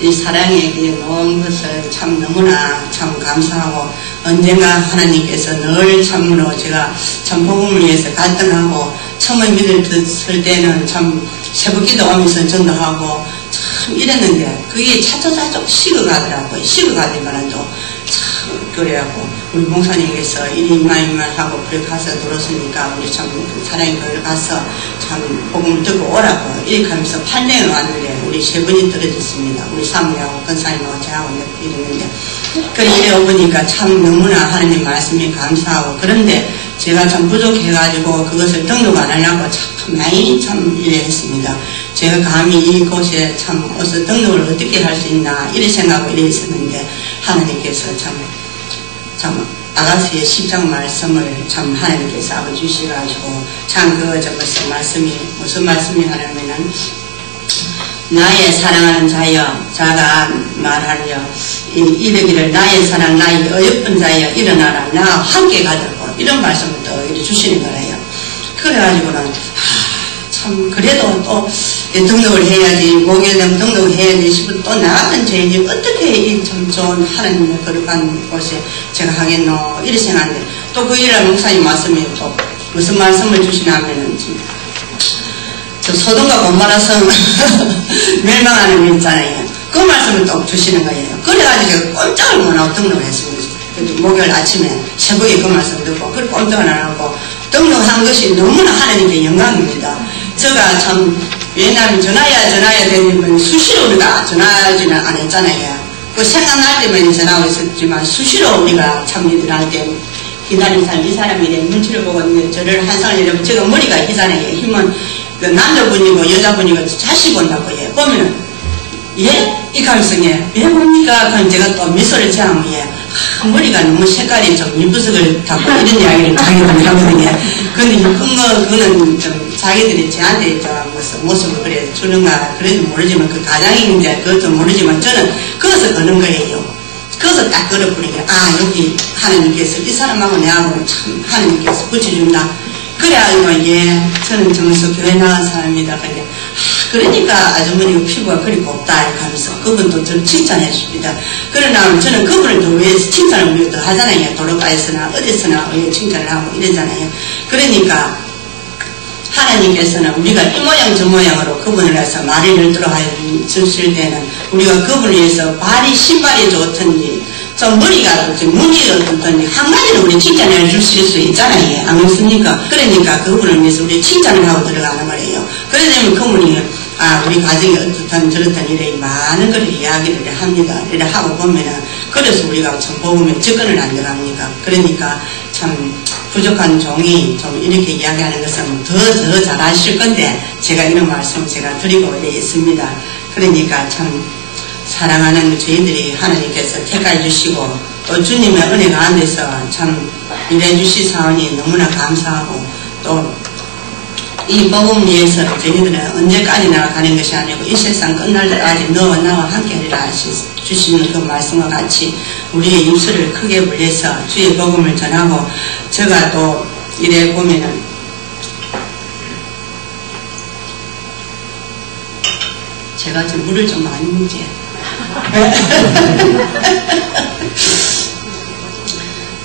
이 사랑에게 놓은 것을 참 너무나 참 감사하고 언젠가 하나님께서 늘 참으로 제가 참 복음을 위해서 갈등하고 처음에 믿을 때는 참 새벽기도 오면서 전도하고 참 이랬는데 그게 차츰차츰 식어가더라고요. 식어가더니만도 참 그래갖고 우리 목사님께서 이만 하고 그래 가서 들었으니까 우리 참 사랑의 교회를 가서 참 복음을 듣고 오라고 이렇게 하면서 8년을 왔는데 우리 세 분이 떨어졌습니다. 우리 사모님하고 권사님하고 저하고 이랬는데 그래 이래 오보니까 참 너무나 하나님 말씀이 감사하고 그런데 제가 참 부족해가지고 그것을 등록 안 하려고 참 많이 참 이래 했습니다. 제가 감히 이곳에 참 어서 등록을 어떻게 할 수 있나 이래 생각하고 이래 있었는데 하나님께서 참 아가스의 10장 말씀을 참 하나님께서 아버지 주시가지고 참 무슨 말씀이 하냐면은 나의 사랑하는 자여 자가 말하려 이르기를 나의 사랑 나의 어여쁜 자여 일어나라 나와 함께 가자고 이런 말씀을 또 이렇게 주시는 거예요. 그래가지고는 참 그래도 또 등록을 해야지 목요일에 등록을 해야지 싶은 또 나 같은 죄인이 어떻게 이 참 좋은 하나님의 거룩한 곳에 제가 하겠노 이렇게 생각하는데 또 그 일날 목사님 말씀이 또 무슨 말씀을 주시냐면은 저 소돔과 고모라성 멸망하는 거 있잖아요. 그 말씀을 또 주시는 거예요. 그래가지고 꼼짝을 못하고 등록을 했습니다. 목요일 아침에 새벽에 그 말씀 듣고 그걸 꼼짝을 안 하고 등록한 것이 너무나 하나님께 영광입니다. 제가 참 왜냐하면 전화해야 되는 수시로 우리가 전화하지는 안 했잖아요. 그 생각날 때만 전화하고 있었지만 수시로 우리가 참 일할 때 기다리는 사람 이 사람이 이래 눈치를 보고 저를 한 사람 이러면 제가 머리가 희잖아요. 힘은 그 남자분이고 여자분이고 자식 온다고 해요. 보면은 예? 이 감성에 왜 뭡니까? 그럼 제가 또 미소를 지으면 예. 머리가 너무 색깔이 좀 이쁘석을 타고 이런 이야기를 자기들이 하거든요. 근데 이쁜 거 그거는 좀 자기들이 저한테 무슨 모습을 그래 주는가 그래도 모르지만 그 가장인데 그것도 모르지만 저는 거기서 거는 거예요. 거기서 딱 걸어버리게 아 여기 하나님께서 이 사람하고 내하고 참 하나님께서 붙여준다. 그래가지고 예 저는 정말서 교회 나간 사람입니다. 근데 그러니까 아주머니가 피부가 그리 곱다 이렇게 하면서 그분도 저를 칭찬해 줍니다. 그러나 저는 그분을 더 위해서 칭찬을 우리가 더 하잖아요. 도로가에서나 어디서나 칭찬을 하고 이러잖아요. 그러니까 하나님께서는 우리가 이 모양 저 모양으로 그분을 해서 말을 열도록 하여 주실 때는 우리가 그분을 위해서 발이 신발이 좋든지 좀 머리가 무늬 어떻든지 한 가지는 우리 칭찬해 주실 수 있잖아요. 안 그렇습니까? 그러니까 그분을 위해서 우리 칭찬을 하고 들어가는 거예요. 그러려면 그분이 아 우리 가정이 어떻든 저렇든 이래 많은 걸 이야기를 합니다. 이래 하고 보면은 그래서 우리가 참 복음에 접근을 안 들어갑니까? 그러니까 참 부족한 종이 좀 이렇게 이야기하는 것은 더 잘하실 건데 제가 이런 말씀을 제가 드리고 있습니다. 그러니까 참 사랑하는 저희들이 하나님께서 택하여 주시고 또 주님의 은혜가 안 돼서 참 일해 주실 사원이 너무나 감사하고 또 이 복음 위해서 저희들은 언제까지나 가는 것이 아니고 이 세상 끝날 때까지 너와 나와 함께 하리라 주시는 그 말씀과 같이 우리의 입술을 크게 벌려서 주의 복음을 전하고 제가 또 이래 보면은 제가 좀 물을 좀 많이 먹지.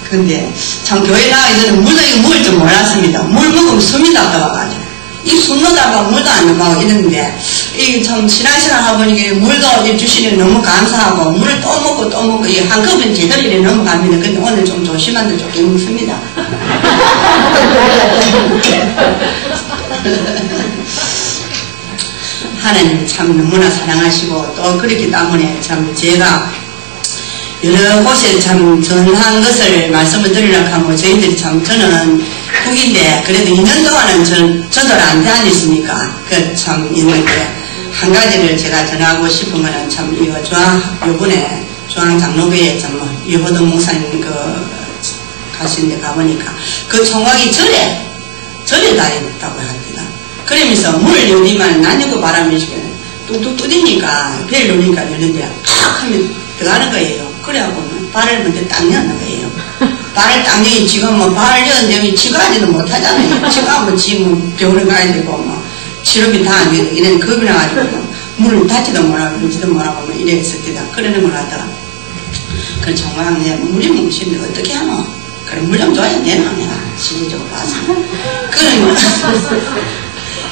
근데 참 교회 나가기 전에 물도 먹을 줄 몰랐습니다. 물 먹으면 숨이 답답해가지고 이 숨도 답답하고 물도 안 넘어가고 이랬는데 이 참 신앙생활 하보니까 물도 주시니 너무 감사하고 물을 또 먹고 이 한꺼번에 제대로 이래 넘어갑니다. 근데 오늘 좀 조심한데 조금 먹습니다. 하나님 참 너무나 사랑하시고 또 그렇기 때문에 참 제가 여러 곳에 참 전한 것을 말씀을 드리려고 하고 저희들이 참 저는 후기인데 그래도 2년 동안은 전도를 안 다녔으니까 그 참 있는데 한 가지를 제가 전하고 싶은 거는 참 이거 요번에 중앙 장로교회 참 유보동 목사님 가신 데 가보니까 그 총각이 절에 다녔다고 합니다. 그러면서 물을 여기만 나뉘고 바람이 뚝뚝 뚜디니까 배를 놓으니까 여는데 팍 하면 들어가는 거예요. 그래갖고 발을 먼저 딱 넣는 거예요. 발을 딱 넣으니 지금 뭐 발을 넣는데 치과하지도 못하잖아요. 치과하면 지금 병원에 가야 되고 뭐 치료비 다 안 되고 이런 겁이 나가지고 물을 닫지도 못하고 넣지도 못하고 뭐 이래 있었기다. 그러는 걸 하다가 그 총각에 물이 뭉친데 어떻게 하노? 그래 물 좀 줘야 되나? 내가 실질적으로 봐서.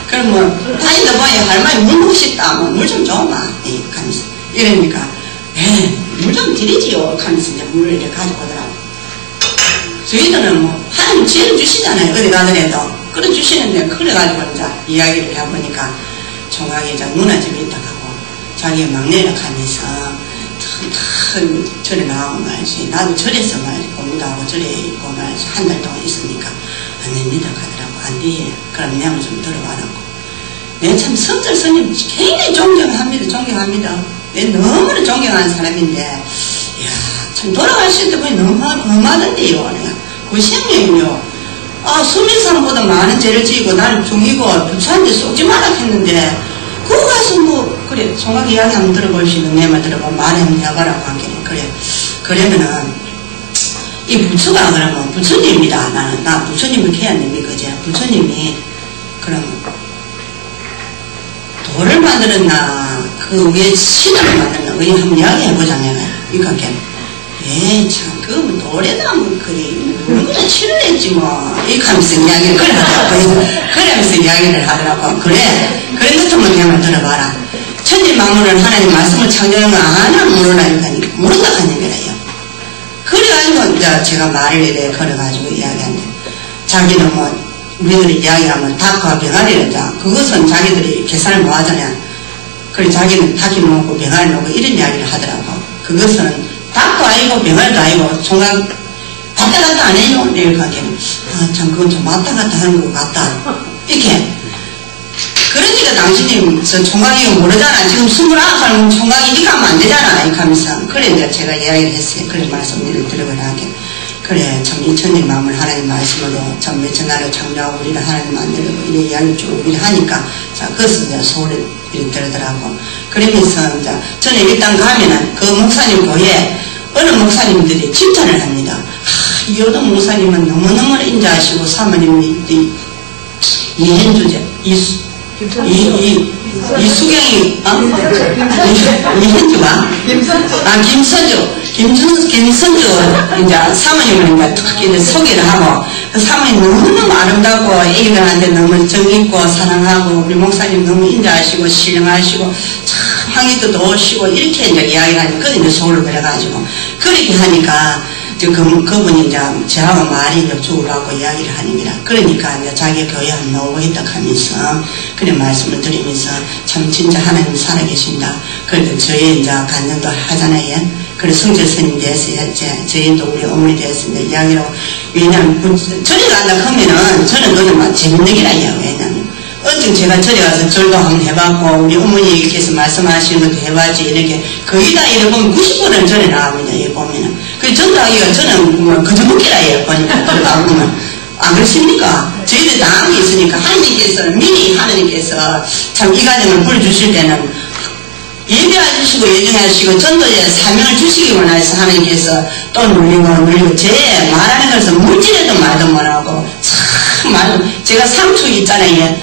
그럼 뭐 다니다 보니 할머니 물 먹고 싶다. 뭐 물 좀 줘봐. 하면서 이러니까 물 좀 드리지요. 하면서 이제 물을 이렇게 가지고 오더라고. 저희들은 뭐 하나님 지혜를 주시잖아요. 어디 가더라도. 그래 주시는데 그래가지고 이제 이야기를 해보니까 총각이 이제 누나 집에 있다 가고 자기의 막내를 가면서 큰 절에 나가고 말이지. 나도 절에서 말이지. 공부하고 절에 있고 말이지. 한 달 동안 있으니까 안 됩니다. 가더라고. 안 돼. 그럼 내가 좀 들어봐라고. 내가 참 성절 스님 굉장히 존경합니다. 내가 너무나 존경하는 사람인데, 이야, 참 돌아가실 때 보니 너무 험하던데요. 내가. 그 생명이요. 수민 사람보다 많은 죄를 지고 나는 중이고 부처한테 쏘지 말라 했는데, 그거 가서 뭐, 그래, 총각 이야기 한번 들어보시는 내 말 들어보면 말해 한번 해봐라고 한 게, 그래. 그러면은, 이 부처가 그러면 부처님입니다. 나 부처님을 해야 됩니까? 그제? 부처님이, 그럼, 돌을 만들었나, 그 위에 신을 만들었나, 의 한번 이야기 해보자, 내가. 이렇게. 참, 그거 뭐 돌에다 뭐, 얼마나 칠을 했지 뭐. 이렇게 하면서 이야기를, 그러면서 이야기를 하더라고. 그래 같으면 내 말 들어봐라. 천지만물은 하나님 말씀을 창조하는 거 하나 모르나니까, 모른다 하는 얘기래요. 그래가지고, 이제 제가 말을 이래 걸어가지고 이야기하는데, 자기는 뭐, 우리들이 이야기하면 닭과 병아리를 자, 그것은 자기들이 계산을 못 하잖아요. 그래, 자기는 닭이 먹고 병아리 먹고 이런 이야기를 하더라고. 그것은 닭도 아니고 병아리도 아니고, 총각, 왔다 갔다 안 해요. 이렇게 하기는. 참, 그건 좀 왔다 갔다 하는 것 같다. 이렇게. 그러니까 총각이가 당신이 총각이가 모르잖아. 지금 29살 총각이 이렇게 하면 안 되잖아. 이렇게 하면서. 그래, 이제 제가 이야기를 했어요. 그래, 말씀을 드려보라게. 그래, 참, 인천의 마음을 하나님 말씀으로 참, 몇천나를 창조하고 우리를 하나님 만들고, 이래 이야기를 쭉 이래 하니까, 자, 그것을 이제 소리 이렇게 들더라고. 그러면서, 이제, 저는 일단 가면은, 그 목사님 교회에 어느 목사님들이 칭찬을 합니다. 이 여동 목사님은 너무너무 인자하시고, 사모님이, 이현주제, 이수경이, 이현주가? 김선주, 이제 사모님을 이제 특히 소개를 하고, 그 사모님 너무너무 아름답고, 애기들한테 너무 정있고, 사랑하고, 우리 목사님 너무 인자하시고, 신령하시고, 참, 황희도도 오시고, 이렇게 이제 이야기를 하니까, 그건 이제 서울로 그래가지고, 그렇게 하니까, 그분이 이제 저하고 말이 이제 죽으라고 이야기를 하는기라. 그러니까 이제 자기 교회 안 나오겠다 하면서, 그래 말씀을 드리면서, 참 진짜 하나님 살아계신다. 그래도 저희 이제 간증도 하잖아요. 그래 성제스님 대해서 저희도 우리 어머니 대해서 이제 이야기로, 왜냐면 저리 간다 하면은 저는 너는 막 재밌는 기라요. 왜냐면 언젠 제가 저리 가서 절도 한번 해봤고 우리 어머니께서 말씀하시는 것도 해봤지. 이렇게 거의 다 이래 보면 90%는 전에 나옵니다. 이거 보면은 그 전도하기가 저는 뭐 그저먹기라요. 보니까 들어가보면 안 그렇습니까? 저희들 당황이 있으니까 하나님께서 미리 하나님께서 참 이 가정을 불러주실 때는 예배하시고 예정하시고 전도에 사명을 주시기 원해서 하나님께서 또 눌리고 제 말하는 것을 물질에도 말도 못하고 참 말 제가 상추 있잖아요.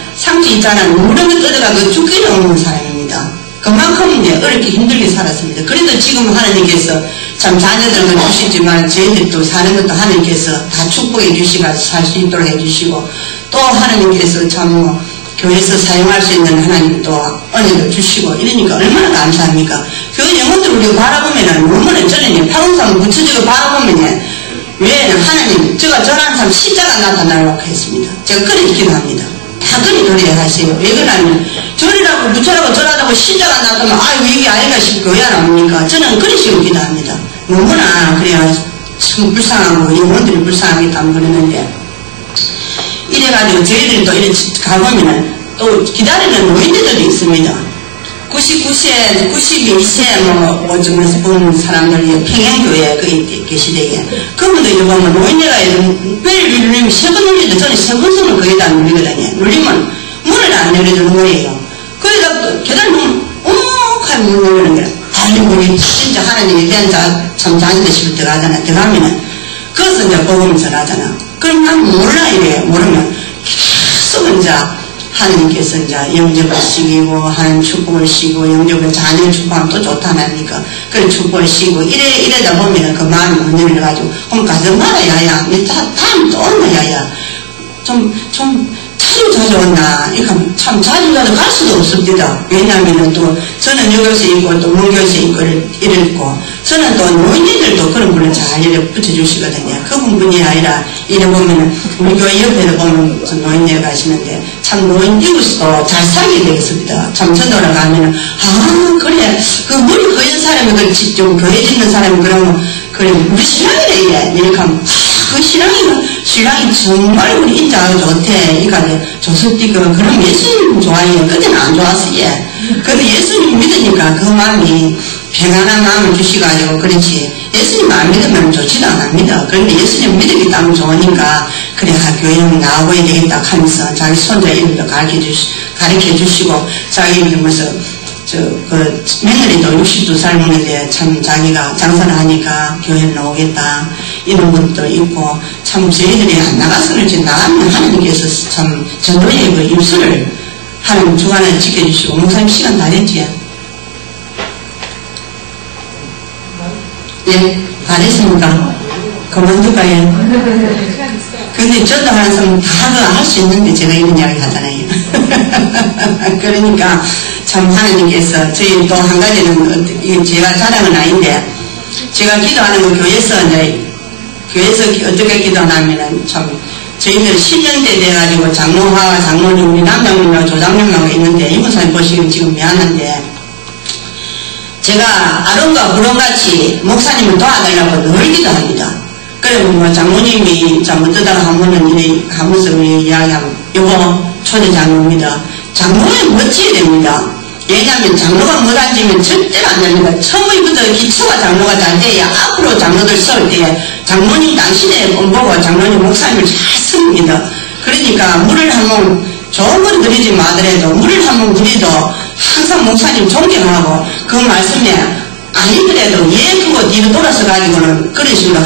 무릎을 뜯어가고 죽기를 없는 사람입니다. 그만큼 이제 어렵게 힘들게 살았습니다. 그래도 지금 하나님께서 참 자녀들은 주시지만 저희들도 사는 것도 하나님께서 다 축복해 주시고 살 수 있도록 해주시고 또 하나님께서 참 교회에서 사용할 수 있는 하나님도 은혜를 주시고 이러니까 얼마나 감사합니까? 그 영혼들 우리가 바라보면은 너무나 저는 파운산 무처지고 바라보면은 왜 하나님 저라는 사람 십자가 나타나려고 했습니다. 제가 그렇게 기도합니다. 다 그리 그래야 하세요. 왜 그러냐면 저리라고 무처라고 저라고 십자가 나타나면 아유 이게 아이가 싶고 왜 안 합니까? 저는 그런 식으로 기도합니다. 너무나 그래야 참 불쌍하고 영혼들이 불쌍하게 안 그러는데 이래가지고 저희들이 또 이렇게 가보면은 또 기다리는 노인들도 있습니다. 99세, 92세 뭐쯤에서 보는 사람들이 평양교회 거기 계시대요. 그분도 이거 보면 노인네가 벨을 누르면 세 번 눌리도 저는 세 번씩은 거의 다 눌리거든요. 눌리면 문을 안 열어주는 거예요. 거기다 또 계단 보면 오목하게 문 열는 거야. 아이고 우리 진짜 하나님에 대한 참 자녀들 싶을 때가 하잖아. 들어가면은 그것을 이제 복음을 전하잖아. 그럼 난 몰라 이래요. 모르면 계속 이제 하나님께서 이제 영접을 시키고 하나님 축복을 시키고 영접을 자녀 축복하면 또 좋다니까 그런 축복을 시키고 이래다 보면은 그 마음이 못 열려가지고 그럼 가서 말아 야야 다음 또 온나 야야 좀 자주 온나 이거 참 자주 가도 갈 수도 없습니다. 왜냐하면은 또 저는 여교에서 있고 또 문교에서 있고 이랬고 저는 또 노인들도 그런 분을 잘 이렇게 붙여주시거든요. 그분뿐이 아니라 이래 보면은 우리 교회 옆에도 보면 노인네 가시는데 참 노인 이웃도 잘 살게 되겠습니다. 참 전도를 가면은 그래 그 머리 거인 사람이 좀 교회 짓는 사람이 그러면 그래 우리 신랑이래 이렇게 하면 그 신랑이 정말 우리 인자하고 좋대. 이까지 조설띠고 그럼 예수님 좋아해요. 그때는 안 좋았어 얘. 근데 예수님 믿으니까 그 마음이 평안한 마음을 주시가지고 그렇지 예수님 안 믿으면 좋지도 않습니다. 그런데 예수님 믿기 때문에 좋으니까 그래 교회 나와야 되겠다 하면서 자기 손자 이름도 가르쳐 주시고 자기 이름에서 그 며느리도 62살 먹는데 참 자기가 장사를 하니까 교회에 나오겠다 이런 분도 있고 참 저희들이 안 나갔으면 나가면 하나님께서 참 전도의 그 입술을 하나님 주관을 지켜주시고 목사님 시간 다 됐지? 예, 다 됐습니까? 그만둘까요? 근데 전도하는 사람은 다 할 수 있는데 제가 이런 이야기 하잖아요. 그러니까 참 하나님께서 저희 또 한 가지는 제가 자랑은 아닌데 제가 기도하는 건 교회에서 어떻게 기도하냐면은 참 저희들 10년대 돼가지고 장로와 장로님 우리 남장님하고 조장님하고 있는데 이모사님 보시면 지금 미안한데 제가 아론과 부론같이 목사님을 도와달라고 늘 기도합니다. 그리고 뭐 장모님이 잘못하다가 한 번은 이래 하면서 우리 이야기하면 여보 초대장로입니다. 장로에 멋져야 됩니다. 왜냐하면 장로가 못 앉으면 절대로 안 됩니다. 처음부터 기초가 장로가 잘 돼야 앞으로 장로들 세울 때 장로님 당신의 본보고 장로님 목사님을 잘 씁니다. 그러니까 물을 한번 좋은 건 드리지 마더라도 물을 한번 드리도 항상 목사님 존경하고 그 말씀에 아니더라도 예 그거 뒤로 돌아서 가지고는 그런 식으로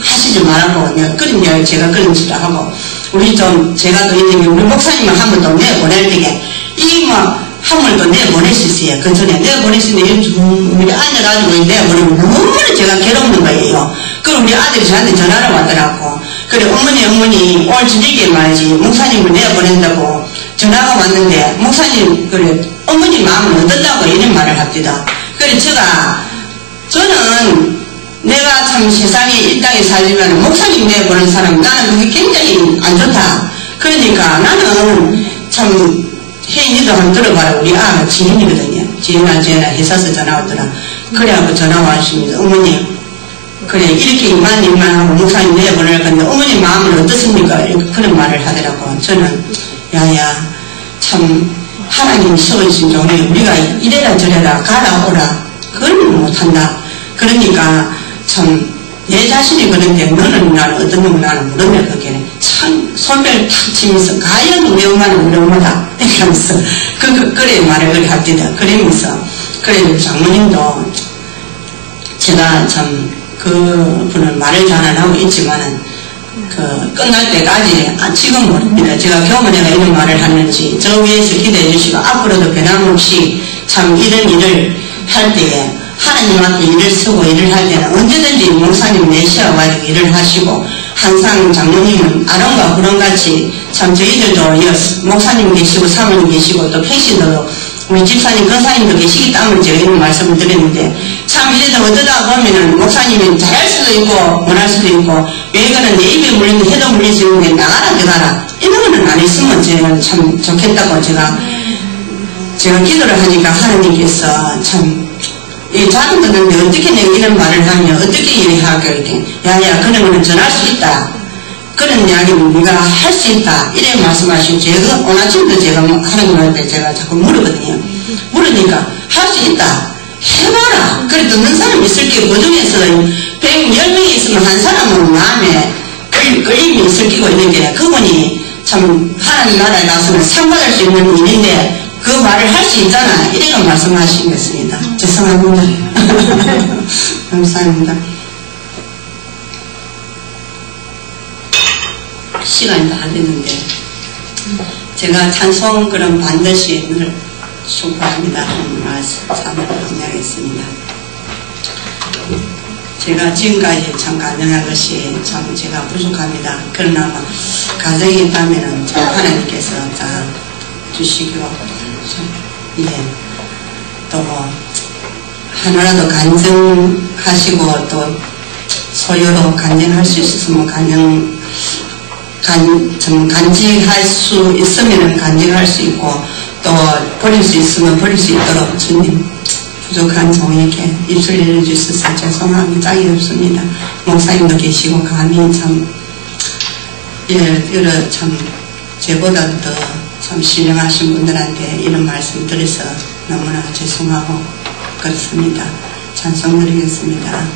하시지 말라고 그런 제가 그런 짓을 하고 우리 좀 제가 또 있는 게 우리 목사님을 한 번 더 내보낼 때에 이 뭐 한 번 더 내보낼 수 있어요. 그 전에 내보낼 수 있는데 우리 앉아가지고 내보내면 너무나 제가 괴롭는 거예요. 그럼 우리 아들이 저한테 전화를 왔더라고. 그래 어머니 오늘 저녁에 말이지 목사님을 내보낸다고 전화가 왔는데 목사님 그래 어머니 마음은 어떻다고 이런 말을 합니다. 그래 저는 내가 참 세상에 이 땅에 살려면 목사님 내보낸 사람 나는 그게 굉장히 안 좋다. 그러니까 나는 참 혜인이도 한번 들어봐라. 우리 아가 지인이거든요. 지인아 회사에서 전화 오더라. 그래갖고 전화 왔습니다. 어머니 그래 이렇게 이만 하고 목사님 내보낼 건데 어머니 마음은 어떻습니까? 이렇게 그런 말을 하더라고. 저는 야야 참 하나님이 세우신 종이 우리가 이래라 저래라 가라 오라 그걸 못한다. 그러니까 참 내 자신이 그런데 너는 나는 어떤 놈은 나는 모르네. 그게 참 손을 탁 치면서 과연 우리 엄마는 우리 엄마다 이러면서 그래 말을 합니다. 그러면서 그래 장모님도 제가 참 그 분은 말을 잘 안 하고 있지만은 그 끝날 때까지 지금 모릅니다. 제가 교문에가 이런 말을 하는지 저 위에서 기도해 주시고 앞으로도 변함없이 참 이런 일을 할 때에 하나님한테 일을 쓰고 일을 할 때는 언제든지 목사님 내셔가지고 일을 하시고 항상 장로님은 아론과 그런같이 참 저희들도 목사님 계시고 사모님 계시고 또 평신도도 우리 집사님 권사님도 계시기 때문에 제가 이런 말씀을 드렸는데 참 이래도 어쩌다 보면은 목사님이 잘할 수도 있고 못할 수도 있고 왜 그는 내 입에 물리는데 해도 물릴 수 있는데 나가라 들어가라 이런 거는 안 했으면 저는 참 좋겠다고 제가 기도를 하니까 하나님께서 참 자주 듣는데 어떻게 내가 이런 말을 하면 어떻게 이해하고 이렇게 야야 그러면은 전할 수 있다 그런 이야기는 네가 할 수 있다 이래 말씀하시고 제가 오늘 아침도 제가 하나님한테 제가 자꾸 물었거든요. 물으니까 할 수 있다 해봐라. 그래 듣는 사람이 있을 게 그중에서 110명이 있으면 한 사람은 마음에 끌림이 있을 끼고 있는데 그분이 참 하나님 나라에 가서는 상 받을 수 있는 일인데 그 말을 할 수 있잖아 이래가 말씀하시겠습니다. 죄송합니다. 감사합니다. 시간이 다 됐는데 제가 찬송 그럼 반드시 늘 축복합니다. 참여를 함양했습니다. 제가 지금까지 참 가능한 것이 참 제가 부족합니다. 그러나 가정이 있다면은 참 하나님께서 다 주시고 또 하나라도 간증하시고 또 소유로 간증할 수 있으면 간직할 수 있으면 간직할 수 있고 또 버릴 수 있으면 버릴 수 있도록 주님 부족한 종에게 입술 열어주셔서 죄송함이 짝이 없습니다. 목사님도 계시고 감히 참 여러 참 제보다도 더 참 신령하신 분들한테 이런 말씀 드려서 너무나 죄송하고 그렇습니다. 찬송 드리겠습니다.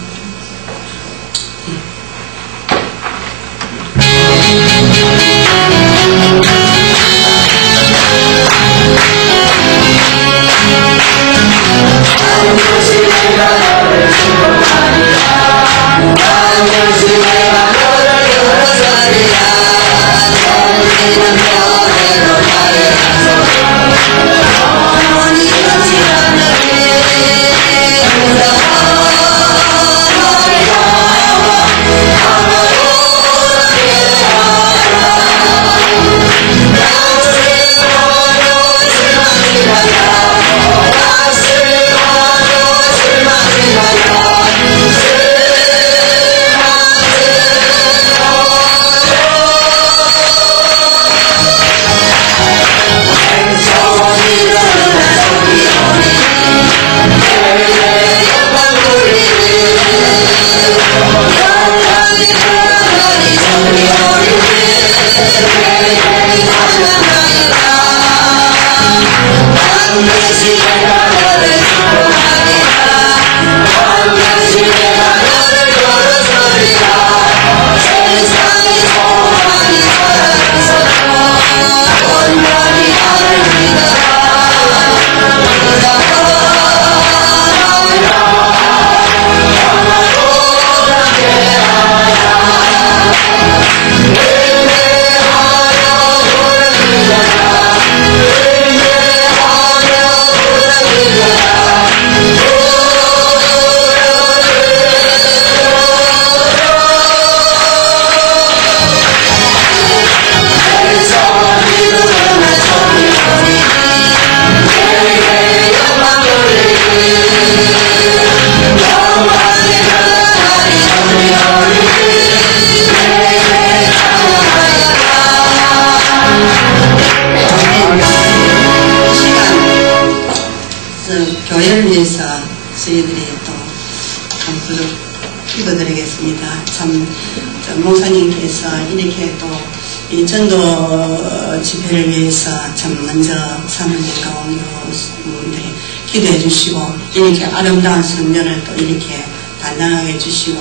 이 전도 집회를 위해서 참 먼저 사모님 가운데분들이 기도해 주시고 이렇게 아름다운 선전을 또 이렇게 단단하게 해주시고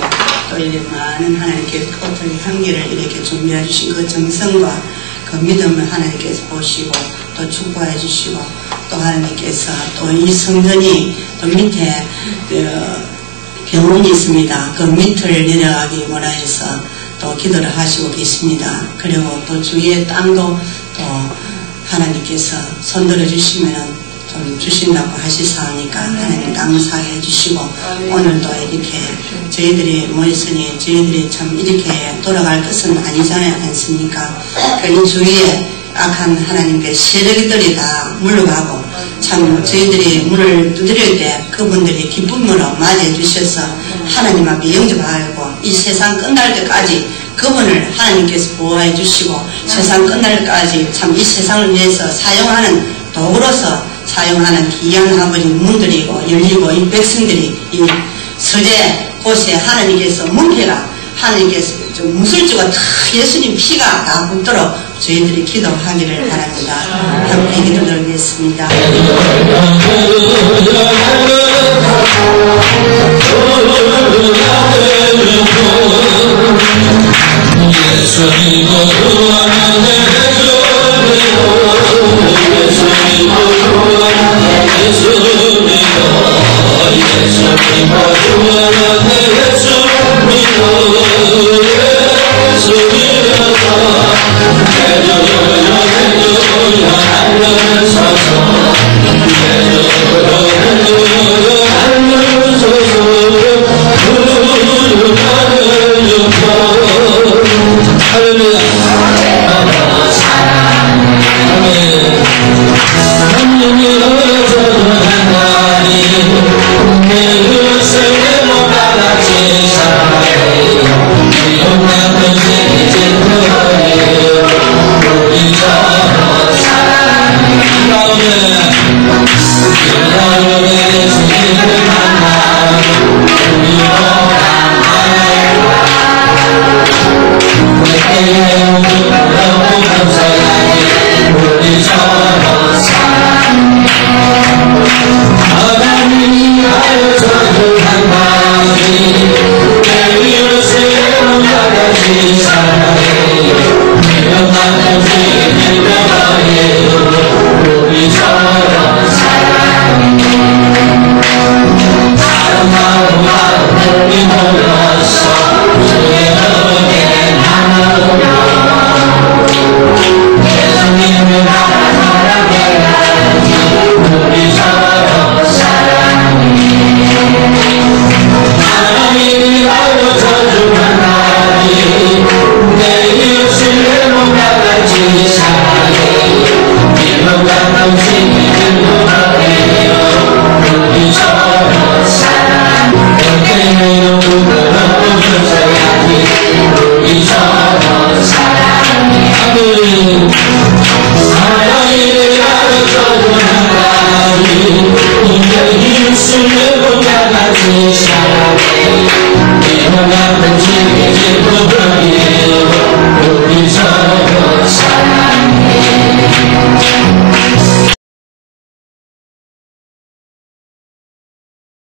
또 이렇게 많은 하나님께 꽃을 향기를 이렇게 준비해 주신 그 정성과 그 믿음을 하나님께서 보시고 또 축복해 주시고 또 하나님께서 또 이 성전이 또 밑에 병원이 있습니다. 그 밑을 내려가기 원하여서 또 기도를 하시고 계십니다. 그리고 또 주위의 땅도 또 하나님께서 손들어 주시면은 좀 주신다고 하시사오니까 하나님 감사하게 해주시고 오늘도 이렇게 저희들이 모였으니 저희들이 참 이렇게 돌아갈 것은 아니잖아요 않습니까? 이 주위에 악한 하나님께 세력들이 다 물러가고 참 저희들이 문을 두드릴 때 그분들이 기쁨으로 맞이해 주셔서 하나님 앞에 영접하고 이 세상 끝날 때까지 그분을 하나님께서 보호해 주시고 세상 끝날 때까지 참 이 세상을 위해서 사용하는 도구로서 사용하는 귀한 아버지 문들이고 열리고 이 백성들이 이 서재 곳에 하나님께서 문패가 하나님께서 무술주가 다 예수님 피가 다 붙도록 저희들이 기도하기를 바랍니다. 함께 기도드리겠습니다. 예수님